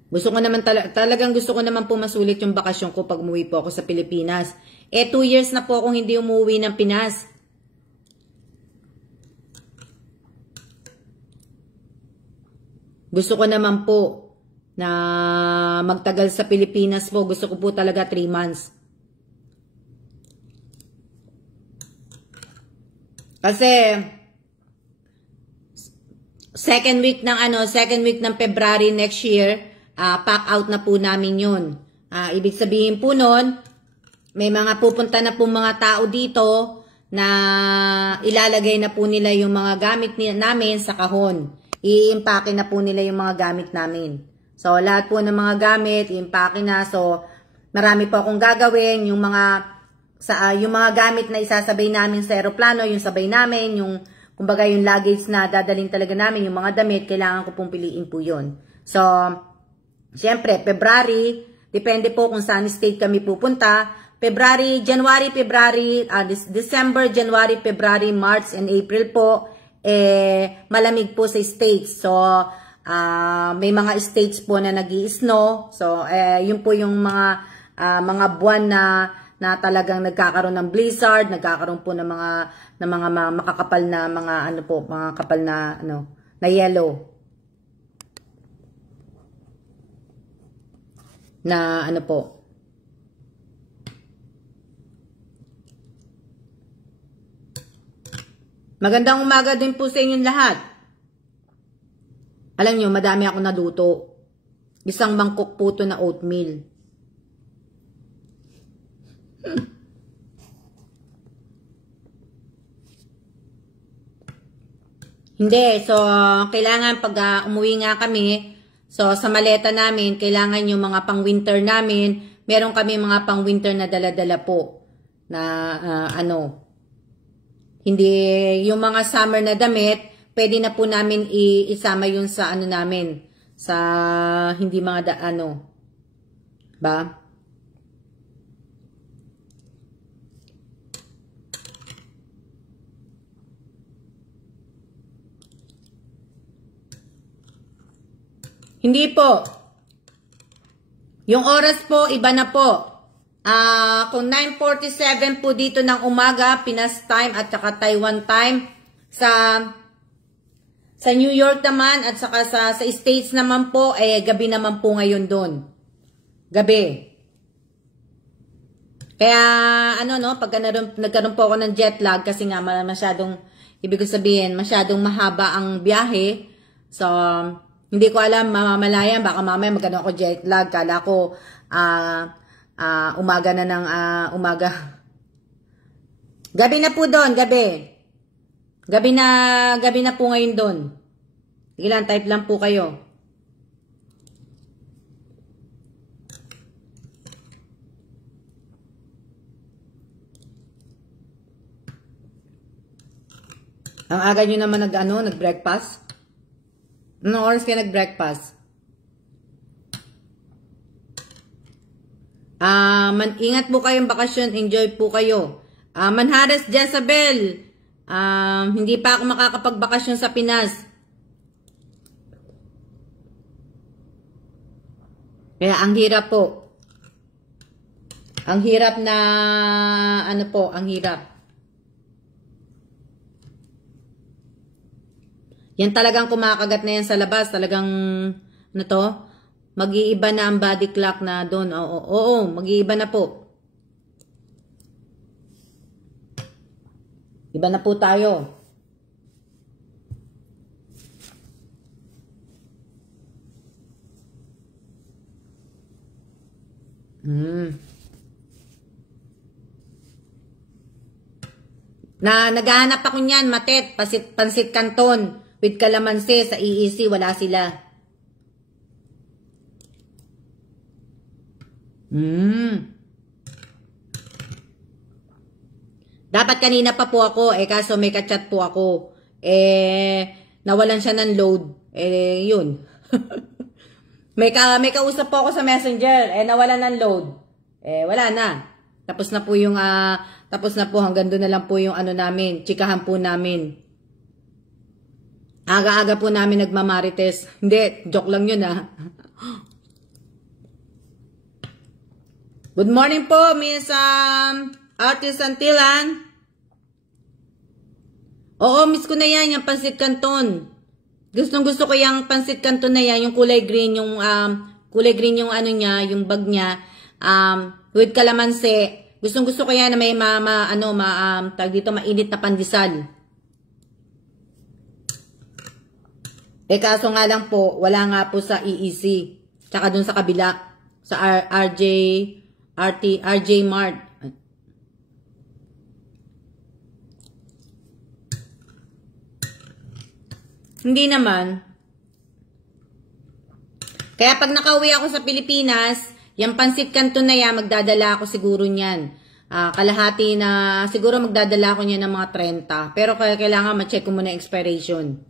gusto ko naman talagang gusto ko naman po masulit yung bakasyon ko pag umuwi po ako sa Pilipinas. 2 years na po akong hindi umuwi ng Pinas. Gusto ko naman po na magtagal sa Pilipinas po. Gusto ko po talaga 3 months. Kasi second week ng February next year, pack out na po namin yun. Ibig sabihin po nun, may mga pupunta na po mga tao dito na ilalagay na po nila yung mga gamit namin sa kahon. I-impake na po nila yung mga gamit namin. So, lahat po ng mga gamit, i-impake na. So, marami po akong gagawin. Yung mga gamit na isasabay namin sa aeroplano, yung sabay namin, yung kumbaga yung luggage na dadalhin talaga namin, yung mga damit, kailangan ko pong piliin po yun. So, siyempre, February, depende po kung saan state kami pupunta. January, February, December, January, February, March, and April po, malamig po sa states. So, may mga states po na nag-i-snow. So, yun po yung mga buwan na talagang nagkakaroon ng blizzard, nagkakaroon po ng mga makakapal na mga kapal na na yellow. na ano po. Magandang umaga din po sa inyong lahat. Alam nyo, madami ako naluto. Isang mangkok po ito na oatmeal. Hindi, so kailangan pag umuwi nga kami, so sa maleta namin, kailangan yung mga pang-winter namin, meron kami mga pang-winter na dala-dala po na ano, hindi yung mga summer na damit, pwede na po namin isama yun sa ano namin, sa hindi mga ano, ba? Hindi po. Yung oras po, iba na po. Kung 9:47 po dito ng umaga, Pinas time at saka Taiwan time. Sa New York naman at saka sa States naman po, gabi naman po ngayon doon. Gabi. Kaya, ano no, pag nagkaroon po ako ng jet lag, kasi nga masyadong, ibig sabihin, masyadong mahaba ang biyahe. So, hindi ko alam, mamamalayan, baka mamaya magkano ako jet lag. Kala ko, umaga na ng umaga. Gabi na po doon, gabi. Gabi na po ngayon doon. Sige lang, type lang po kayo. Ang aga nyo naman nag-breakfast? Anong oras kayo nag-breakfast? Ingat po kayong bakasyon. Enjoy po kayo. Manhares Jezabel. Hindi pa ako makakapagbakasyon sa Pinas. Kaya ang hirap po. Ang hirap na, ano po, ang hirap. Yan talagang kumakagat na yan sa labas. Talagang, ano to? Mag-iiba na ang body clock na doon. Oo, mag-iiba na po. Iba na po tayo. Naghahanap ako niyan, Matet, pansit canton. With kalamansi sa EEC, wala sila. Dapat kanina pa po ako, kaso may kachat po ako. Nawalan siya ng load. Yun. may kausap po ako sa Messenger, nawalan ng load. Wala na. Tapos na po hanggang doon na lang po yung ano namin, chikahan po namin. Aga-aga po namin nagmamarites. Hindi, joke lang yun Good morning po, Miss Artist Antilan. Oo, miss ko na yan, yung pansit canton. Gusto ko yung pansit canton na yan, yung kulay green yung ano niya, yung bag niya, with kalamansi. Gusto ko yan na may tag dito, mainit na pandesal. Kaso nga lang po, wala nga po sa EEC. Tsaka dun sa kabila, sa RJ Mart. Hindi naman. Kaya pag nakauwi ako sa Pilipinas, yung pansit canton na yan, magdadala ako siguro niyan. Kalahati na, siguro magdadala ako niyan ng mga 30. Pero kailangan ma-check ko muna expiration.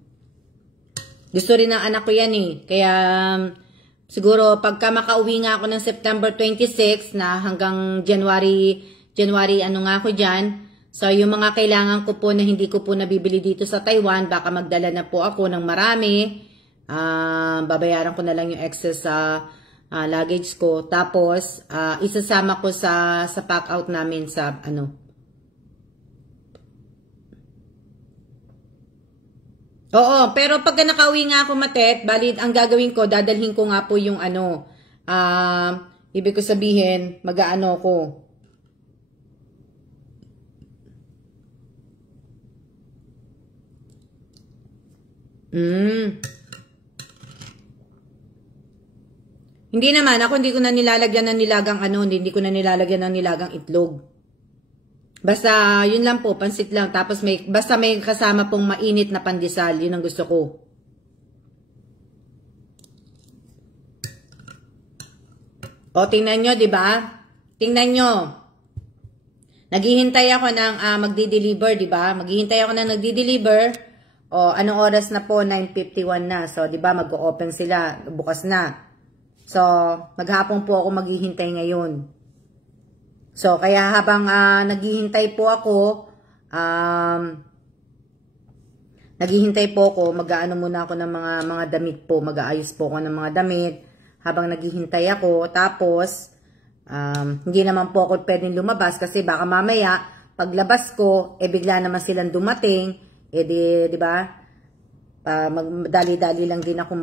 Gusto rin ng anak ko yan Kaya, siguro, pagka makauwi nga ako ng September 26 na hanggang January ano nga ako dyan. So, yung mga kailangan ko po na hindi ko po nabibili dito sa Taiwan, baka magdala na po ako ng marami. Babayaran ko na lang yung excess sa luggage ko. Tapos, isasama ko sa pack out namin sa Oo, pero pagka nakauwi nga ako, Matet, bali ang gagawin ko, dadalhin ko nga po yung Ibig ko sabihin, mag-aano ko. Hindi naman, ako hindi ko na nilalagyan ng nilagang ano, hindi ko na nilalagyan ng nilagang itlog. Basta, yun lang po, pansit lang. Tapos basta may kasama pong mainit na pandesal, yun ang gusto ko. O, tingnan nyo, di ba? Tingnan nyo. Naghihintay ako ng magdi-deliver, di ba? Maghihintay ako ng nagdi-deliver. O, anong oras na po? 9:51 na. So, di ba, mag-o-open sila. Bukas na. So, maghapon po ako maghihintay ngayon. So, kaya habang naghihintay po ako, mag-aano muna ako ng mga damit po. Mag-aayos po ako ng mga damit habang naghihintay ako. Tapos, hindi naman po ako pwedeng lumabas kasi baka mamaya, paglabas ko, bigla naman silang dumating. Di ba? Dali-dali lang din ako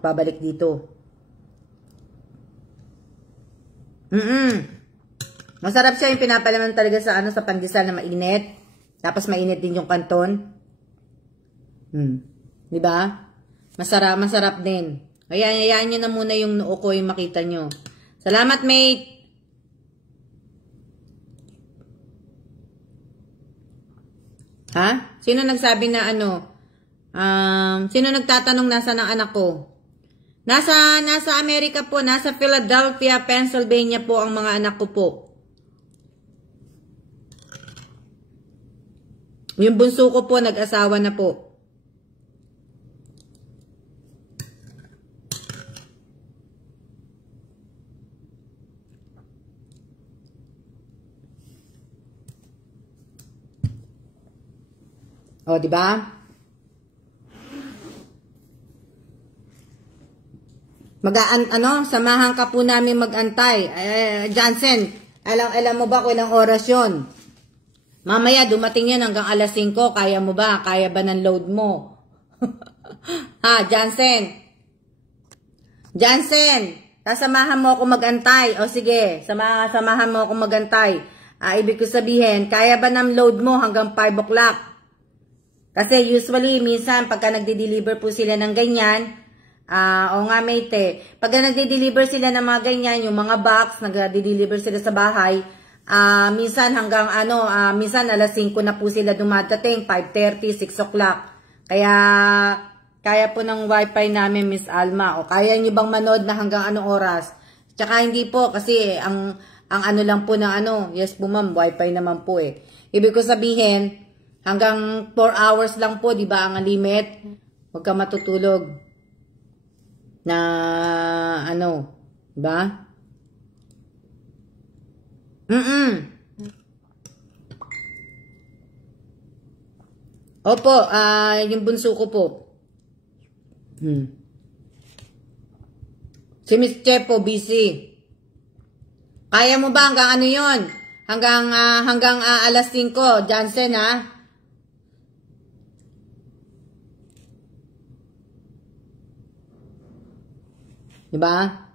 babalik dito. Masarap siya yung pinapalaman talaga sa sa pandesal na mainit. Tapos mainit din yung kanton. Di ba? Masarap din. Hayaan nyo na muna yung noo ko yung makita nyo. Salamat, mate. Ha? Sino nagsabi na sino nagtatanong nasa ng anak ko? Nasa Amerika po, nasa Philadelphia, Pennsylvania po ang mga anak ko po. Yung bunso ko po, nag-asawa na po. O, di ba? Samahan ka po namin mag-antay. Johnson, alam mo ba kung ilang oras yun? Mamaya, dumating yan hanggang alas 5. Kaya mo ba? Kaya ba ng load mo? Ha, Johnson? Johnson, sasamahan mo ako mag-antay. O sige, samahan mo ako mag-antay. Ibig ko sabihin, kaya ba ng load mo hanggang 5 o'clock? Kasi usually, minsan, pagka nagde-deliver po sila ng ganyan, o nga mate, pag nagde-deliver sila ng mga ganyan, yung mga box, nagde-deliver sila sa bahay, minsan hanggang minsan alas 5 na po sila dumadating, 5:30, 6 o'clock. Kaya po ng wifi namin, Miss Alma. O kaya nyo bang manood na hanggang anong oras? Tsaka hindi po, kasi ang lang po ng yes po ma'am, wifi naman po eh. Ibig ko sabihin, hanggang 4 hours lang po, di ba ang limit? Huwag ka matutulog. Na ba? Opo, yung bunso ko po. Si Miss Chepo, busy. Kaya mo ba hanggang yun? Hanggang alas 5, Johnson, ha? Diba?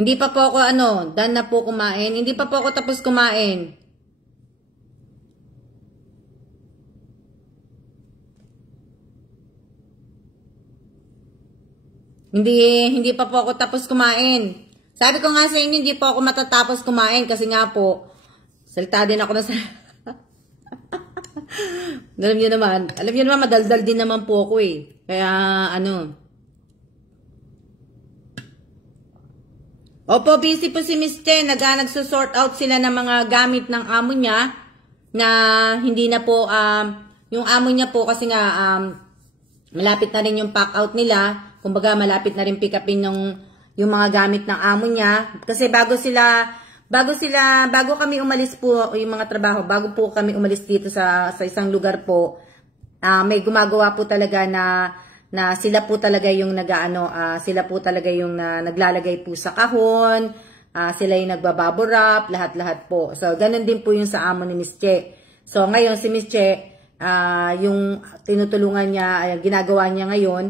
Hindi pa po ako done na po kumain. Hindi pa po ako tapos kumain. Hindi pa po ako tapos kumain. Sabi ko nga sa inyo, hindi po ako matatapos kumain kasi nga po, salita din ako na sa... Alam niyo naman, madaldal din naman po ako eh. Kaya Opo, busy po si Miss Chen. Nagsusort out sila ng mga gamit ng amo niya na hindi na po, yung amo niya po kasi nga, malapit na rin yung pack out nila. Kumbaga, malapit na rin pick upin yung mga gamit ng amo niya. Kasi bago kami umalis po, yung mga trabaho, bago po kami umalis dito sa isang lugar po, may gumagawa po talaga na sila po talaga yung sila po talaga yung naglalagay po sa kahon, sila yung nagbabubble wrap, lahat-lahat po. So, ganun din po yung sa amo ni Miss Che. So, ngayon si Miss Che, yung tinutulungan niya, ginagawa niya ngayon,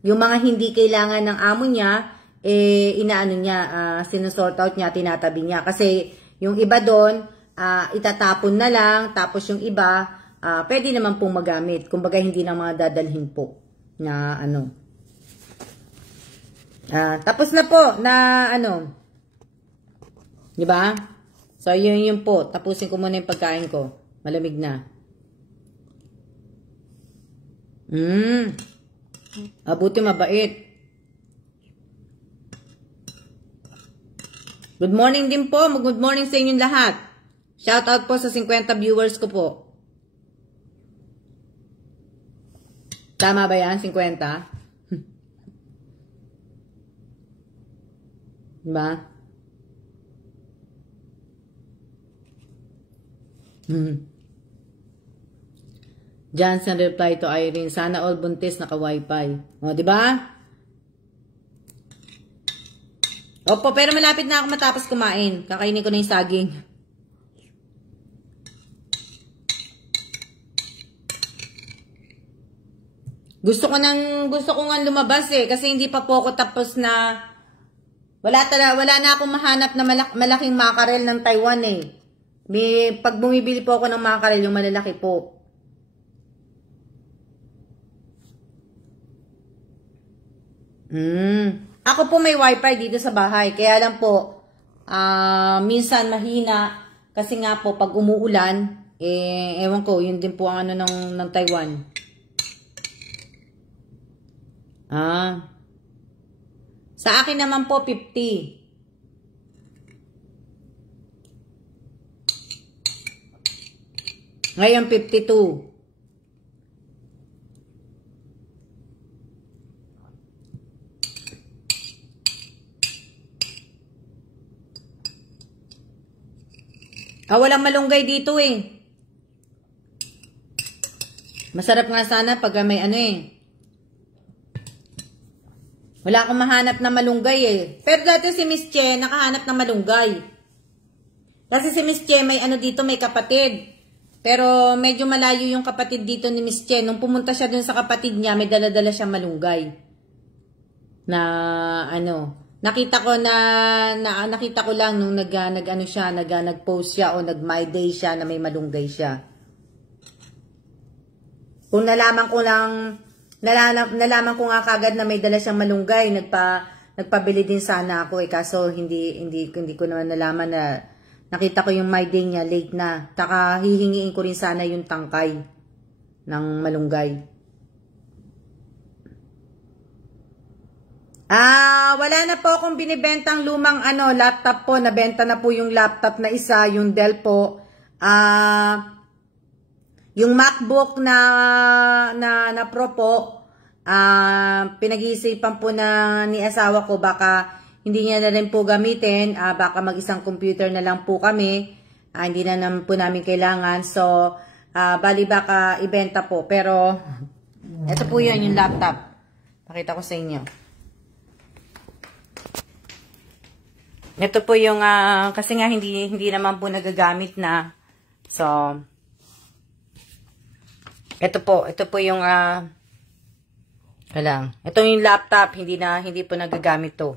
Yung mga hindi kailangan ng amo niya, inaano niya, sinusort out niya, tinatabi niya. Kasi yung iba doon, itatapon na lang, tapos yung iba, pwede naman pong magamit. Kumbaga hindi na mga dadalhin po na ano. Tapos na po na ano. Diba? So yun po. Tapusin ko muna yung pagkain ko. Malamig na. Buti mabait. Good morning din po. Good morning sa inyong lahat. Shout out po sa 50 viewers ko po. Tama ba yan? 50? Diba? Johnson reply to Irene, sana all buntis naka-wifi. O, diba? Opo, pero malapit na ako matapos kumain. Kakainin ko na yung saging. Gusto ko nga lumabas kasi hindi pa po ako tapos na wala na akong mahanap na malaking mackerel ng Taiwan pag bumibili po ako ng mackerel, yung malalaki po. Ako po may wifi dito sa bahay. Kaya lang po, minsan mahina. Kasi nga po, pag umuulan, ewan ko, yun din po ang ano ng Taiwan. Sa akin naman po, 50. Ngayon, 52. Walang malunggay dito Masarap nga sana pag may ano Wala akong mahanap na malunggay Pero dati si Miss Che, nakahanap ng malunggay. Kasi si Miss Che may ano dito, may kapatid. Pero medyo malayo yung kapatid dito ni Miss Che. Nung pumunta siya dun sa kapatid niya, may dala-dala siyang malunggay. Na ano... Nakita ko lang nung nag-post siya o nag-my day siya na may malunggay siya. Kung nalaman ko nga kagad na may dala siyang malunggay, nagpabili din sana ako kaso hindi ko naman nalaman na nakita ko yung my day niya late na. Taka hihingiin ko rin sana yung tangkay ng malunggay. Wala na po akong binibentang lumang laptop po. Nabenta na po yung laptop na isa, yung Dell po. Yung MacBook na Pro po, pinag-iisipan po ni asawa ko baka hindi niya na rin po gamitin. Baka mag-isang computer na lang po kami. Hindi na naman po namin kailangan. So, bali baka ibenta po. Pero, ito po yun, yung laptop. Pakita ko sa inyo. Ito po yung, kasi nga hindi naman po nagagamit na. So, ito po yung, ito yung laptop, hindi po nagagamit to.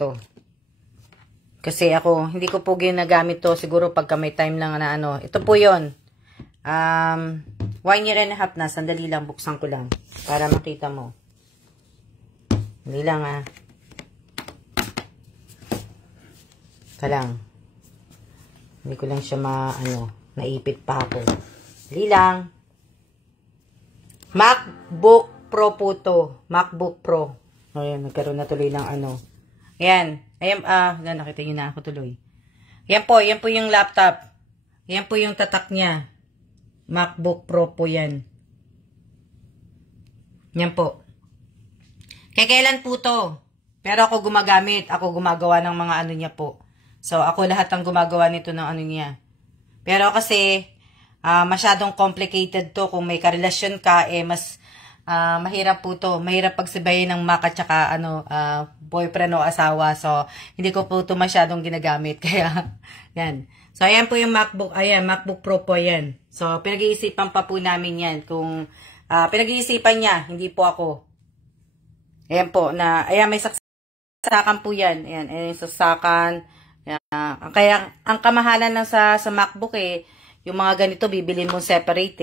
To. Kasi ako, hindi ko po ginagamit to, siguro pagka may time lang na Ito po yun. 1 year and a half na, sandali lang, buksan ko lang. Para makita mo. Hindi lang Hindi ko lang siya naipit pa ako. Dali lang. MacBook Pro po to. MacBook Pro. Ayan, nagkaroon na tuloy ng Ayan. Ayan, nakita nyo na ako tuloy. Ayan po yung laptop. Ayan po yung tatak niya. MacBook Pro po yan. Ayan po. Kailan po to? Pero ako gumagamit. Ako gumagawa ng mga niya po. So, ako lahat ang gumagawa nito ng niya. Pero kasi, masyadong complicated to. Kung may karelasyon ka, mas mahirap po to. Mahirap pagsabayin ng Mac at saka, boyfriend o asawa. So, hindi ko po to masyadong ginagamit. Kaya, yan. So, ayan po yung MacBook. Ayan, MacBook Pro po yan. So, pinag-iisipan pa po namin yan. Kung, pinag-iisipan niya, hindi po ako. Ayan po, ayan, may saksakan po yan. Ayan, ayan yung saksakan. Ayan. Kaya, ang kamahalan lang sa MacBook yung mga ganito, bibilin mo separate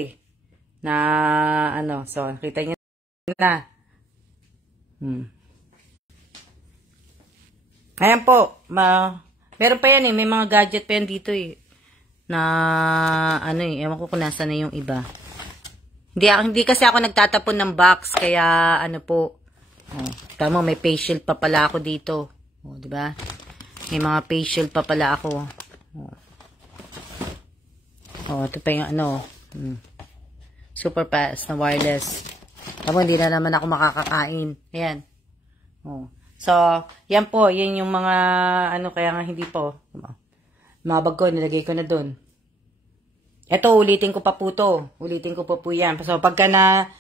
Na, so, kita nyo na. Ayan po, meron pa yan may mga gadget pa yan dito Na, ewan ko kung nasa na yung iba. Hindi kasi ako nagtatapon ng box, kaya po. Tama, may face shield pa pala ako dito. Di ba? May mga face shield pa pala ako. Ito pa yung super fast na wireless. Tama, hindi na naman ako makakakain. Ayan. So, yan po, yan yung mga kaya nga hindi po. Mga bag ko, nilagay ko na dun. Ito, ulitin ko pa po to. Ulitin ko pa po yan. So, pagka na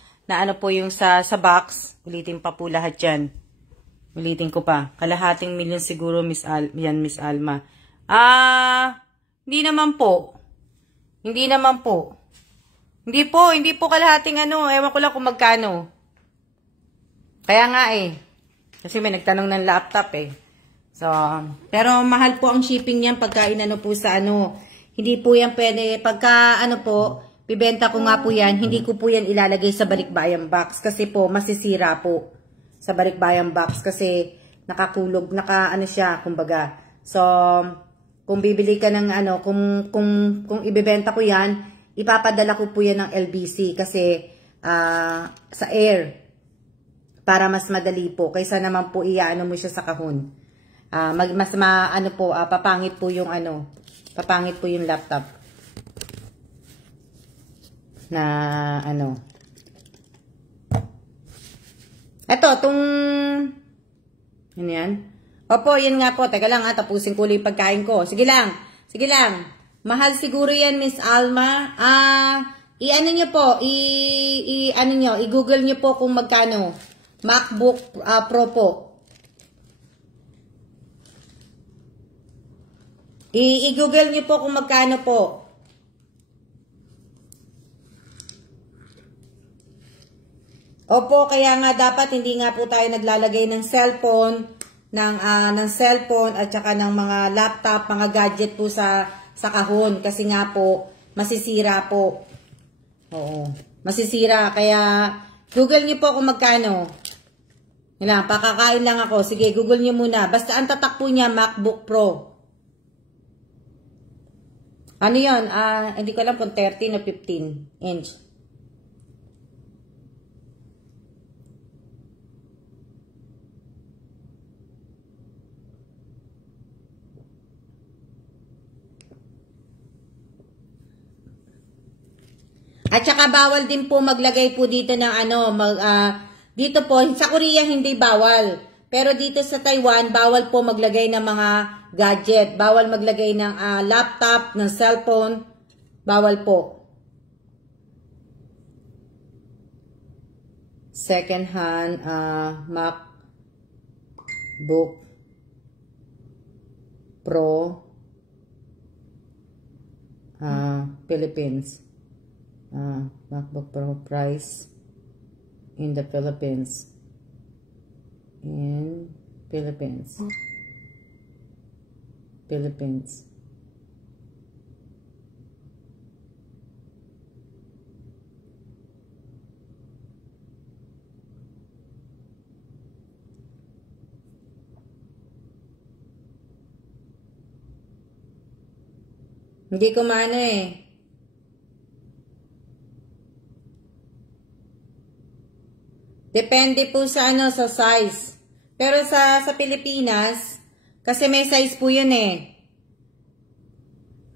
po yung sa box, ulitin pa po lahat yan. Ulitin ko pa. Kalahating milyon siguro, Miss Alma. Hindi naman po. Hindi naman po. Hindi po kalahating ewan ko lang kung magkano. Kaya nga Kasi may nagtanong ng laptop So, pero mahal po ang shipping niyan pagka po sa Hindi po yan pwede, pagka bibenta ko nga po yan, hindi ko po yan ilalagay sa balikbayang box. Kasi po, masisira po sa balikbayang box. Kasi nakakulog, siya, kumbaga. So, kung bibili ka ng kung ibibenta ko yan, ipapadala ko po yan ng LBC. Kasi, sa air, para mas madali po. Kaysa naman po mo siya sa kahon. Papangit po yung papangit po yung laptop na yan. Opo, yan nga po. Teka lang tapusin ko yung pagkain ko. Sige lang. Mahal siguro yan, Miss Alma. I-ano po, i-google nyo po kung magkano. MacBook Pro po. I-google nyo po kung magkano po. Opo, kaya nga dapat hindi nga po tayo naglalagay ng cellphone, ng cellphone at saka ng mga laptop, mga gadget po sa kahon. Kasi nga po, masisira po. Oo, masisira. Kaya, google nyo po kung magkano. Yan, pakakain lang ako. Sige, google nyo muna. Basta ang tatak po niya, MacBook Pro. Ano yun? Hindi ko alam kung 13 o 15 inch. At saka bawal din po maglagay po dito ng dito po, sa Korea hindi bawal. Pero dito sa Taiwan, bawal po maglagay ng mga gadget. Bawal maglagay ng laptop, ng cellphone. Bawal po. Second hand MacBook Pro Philippines. MacBook Pro price in the Philippines. Philippines. Hindi ko maano Depende po sa sa size. Pero sa Pilipinas, kasi may size po yun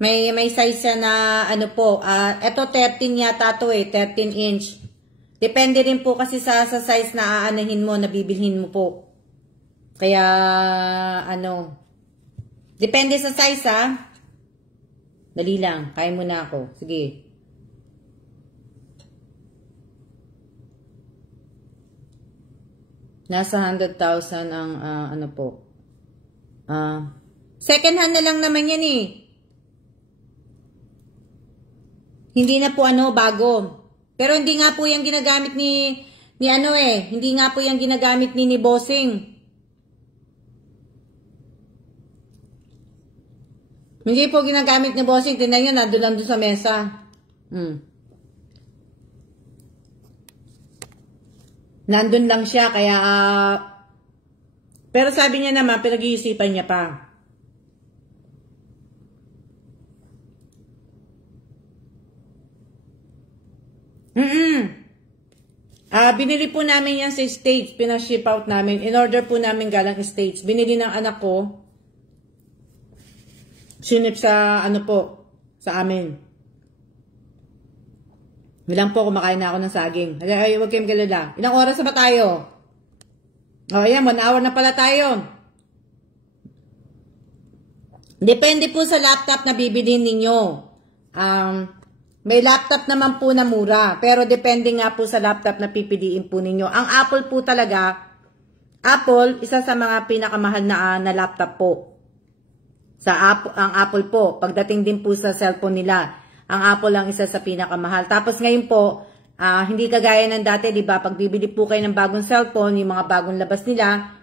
May size siya na po. Ito 13 yata to 13 inch. Depende rin po kasi sa size na aanahin mo, na bibilhin mo po. Kaya, depende sa size Dali lang, kaya mo na ako. Sige. Nasa 100,000 ang po. Second hand na lang naman yan Hindi na po bago. Pero hindi nga po yung ginagamit ni ni ano hindi nga po yung ginagamit ni Bossing. Hindi po ginagamit ni Bossing. Tingnan nyo, nandun sa mesa. Nandun lang siya, kaya pero sabi niya naman, pinag-iisipan niya pa. Binili po namin yan sa States. Pinaship out namin. In order po namin galang States. Binili ng anak ko. Sinip sa ano po, sa amin. Bilang po, kumakain na ako ng saging. Ay, huwag kayong galala. Ilang oras na ba tayo? Ayan, 1 hour na pala tayo. Depende po sa laptop na bibilhin ninyo. May laptop naman po na mura, pero depende nga po sa laptop na pipiliin po ninyo. Ang Apple po talaga, Apple, isa sa mga pinakamahal na laptop po. Ang Apple po, pagdating din po sa cellphone nila, ang Apple ang isa sa pinakamahal. Tapos ngayon po, hindi kagaya ng dati, di ba? Pag bibili po kayo ng bagong cellphone, yung mga bagong labas nila,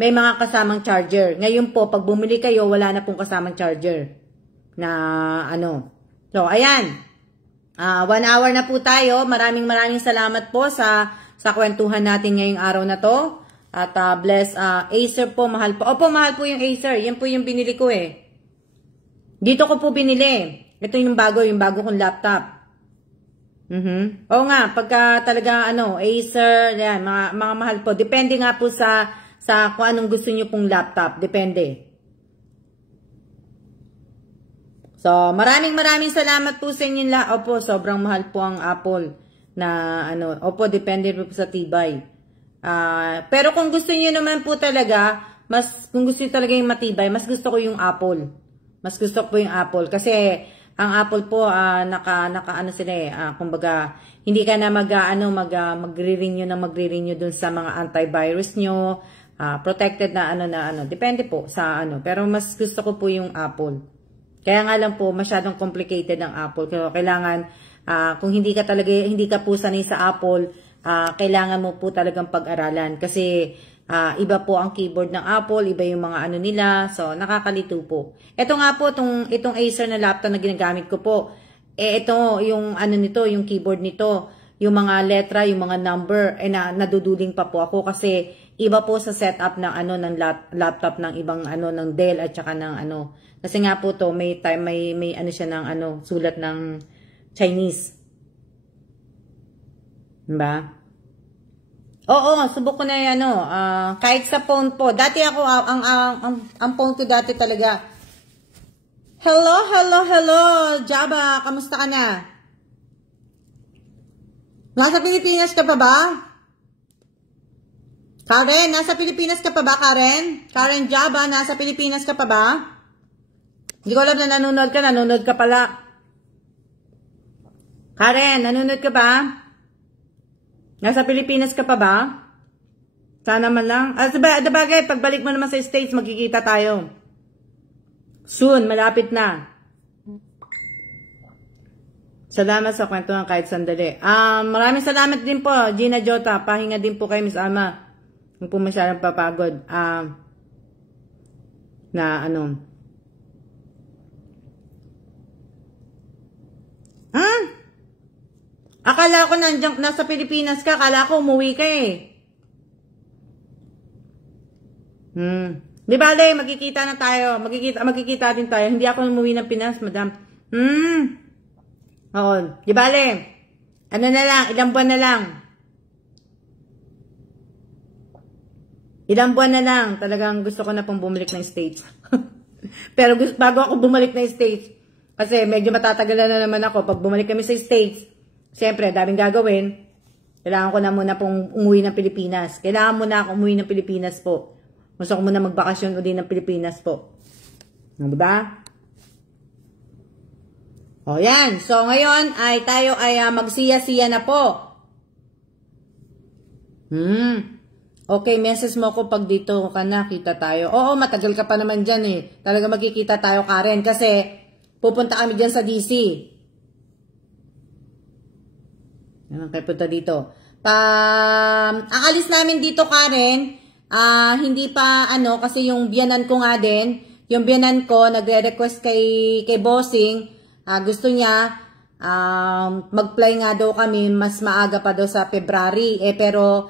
may mga kasamang charger. Ngayon po, pag bumili kayo, wala na pong kasamang charger. Na ano. So, ayan. 1 hour na po tayo. Maraming salamat po sa kwentuhan natin ngayong araw na to. At bless, Acer po, mahal po. Opo, mahal po yung Acer. Yan po yung binili ko Dito ko po binili. Ito yung bago kong laptop. Oo nga, pagka talaga Acer, yan, mga mahal po. Depende nga po sa kung anong gusto nyo pong laptop. Depende. So, maraming salamat po sa inyo lahat. Opo, sobrang mahal po ang Apple na Opo, depende po sa tibay. Pero kung gusto niyo naman po talaga, kung gusto niyo talaga yung matibay, mas gusto ko yung Apple. Mas gusto ko yung Apple kasi ang Apple po kumbaga hindi ka na magre-renew dun sa mga antivirus nyo, protected na depende po sa pero mas gusto ko po yung Apple. Kaya nga lang po, masyadong complicated ang Apple. Kaya kailangan, kung hindi ka po sanay sa Apple, kailangan mo po talagang pag-aralan. Kasi, iba po ang keyboard ng Apple, iba yung mga nila. So, nakakalito po. Ito nga po, itong Acer na laptop na ginagamit ko po. Ito, yung yung keyboard nito, yung mga letra, yung mga number, naduduling pa po ako kasi iba po sa setup ng ng laptop ng ibang ng Dell at saka ng kasi nga po to may siya ng sulat ng Chinese. Diba? Oo, subok ko na 'yan kahit sa phone po. Dati ako ang phone ko dati talaga. Hello, Jaba, kamusta ka na? Nasa Pilipinas ka pa ba? Karen, nasa Pilipinas ka pa ba, Karen? Karen Jaba, nasa Pilipinas ka pa ba? Hindi ko alam na nanonood ka pala. Karen, nanonood ka ba? Nasa Pilipinas ka pa ba? Sana man lang. Sabagay, pagbalik mo naman sa States, magkikita tayo. Soon, malapit na. Salamat sa kwentuhan kahit sandali. Maraming salamat din po, Gina Jota. Pahinga din po kay Miss Alma. Kung po masyadong papagod. Akala ko nasa Pilipinas ka. Akala ko umuwi ka Di ba, Lay? Magkikita na tayo. Magkikita din tayo. Hindi ako umuwi ng Pinas, madam. Oo. Di ba, Lay? Ilang buwan na lang. Ilang buwan na lang. Talagang gusto ko na pong bumalik ng States. Pero bago ako bumalik ng States, kasi medyo matatagalan na naman ako. Pag bumalik kami sa States, siyempre, daming gagawin. Kailangan ko na muna pong umuwi ng Pilipinas. Kailangan muna ako umuwi ng Pilipinas po. Gusto ko muna magbakasyon uli ng Pilipinas po. Diba? O, yan. So, ngayon ay tayo ay magsiya-siya na po. Okay, message mo ko pag dito ka na, kita tayo. Oo, matagal ka pa naman dyan Talaga magkikita tayo, Karen, kasi pupunta kami dyan sa DC. Kaya punta dito. Aalis namin dito, Karen. Hindi pa, kasi yung biyanan ko nga din, yung biyanan ko, nagre-request kay Bossing, gusto niya, mag-fly nga daw kami, mas maaga pa daw sa February. Pero,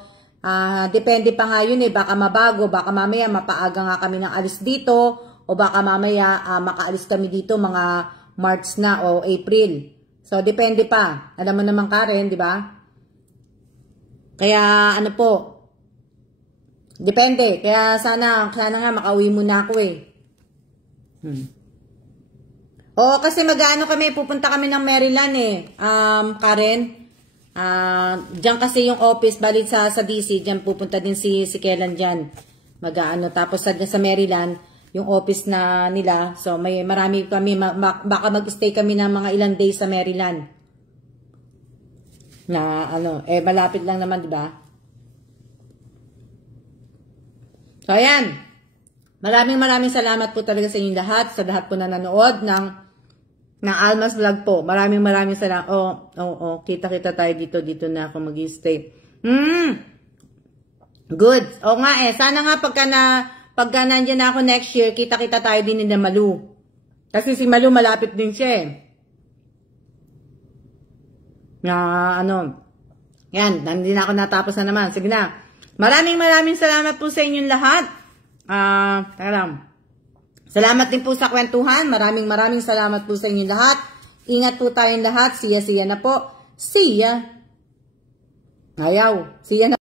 depende pa nga yun baka mabago, baka mamaya mapaaga nga kami ng alis dito, o baka mamaya makaalis kami dito mga March na o April. So, depende pa. Alam mo naman, Karen, di ba? Kaya, depende. Kaya, sana nga makauwi muna ako Oo, kasi kami, pupunta kami ng Maryland Karen. Diyan kasi yung office, balik sa DC, diyan pupunta din si Kellan diyan. Tapos sa Maryland, yung office na nila. So, marami kami, baka mag-stay kami ng mga ilang days sa Maryland. Na, malapit lang naman, di ba? So, ayan. Maraming salamat po talaga sa inyong lahat, sa lahat po na nanood ng Almas Vlog po. Maraming salamat. Kita-kita tayo dito na ako mag-stay. Good. O nga sana nga pagka nandiyan na ako next year, kita-kita tayo din ni Malu. Kasi si Malu malapit din siya Yan, hindi na ako natapos na naman. Sige na. Maraming salamat po sa inyong lahat. Salamat din po sa kwentuhan. Maraming salamat po sa inyong lahat. Ingat po tayong lahat. Siya na po. See ya. Ayaw. See ya na.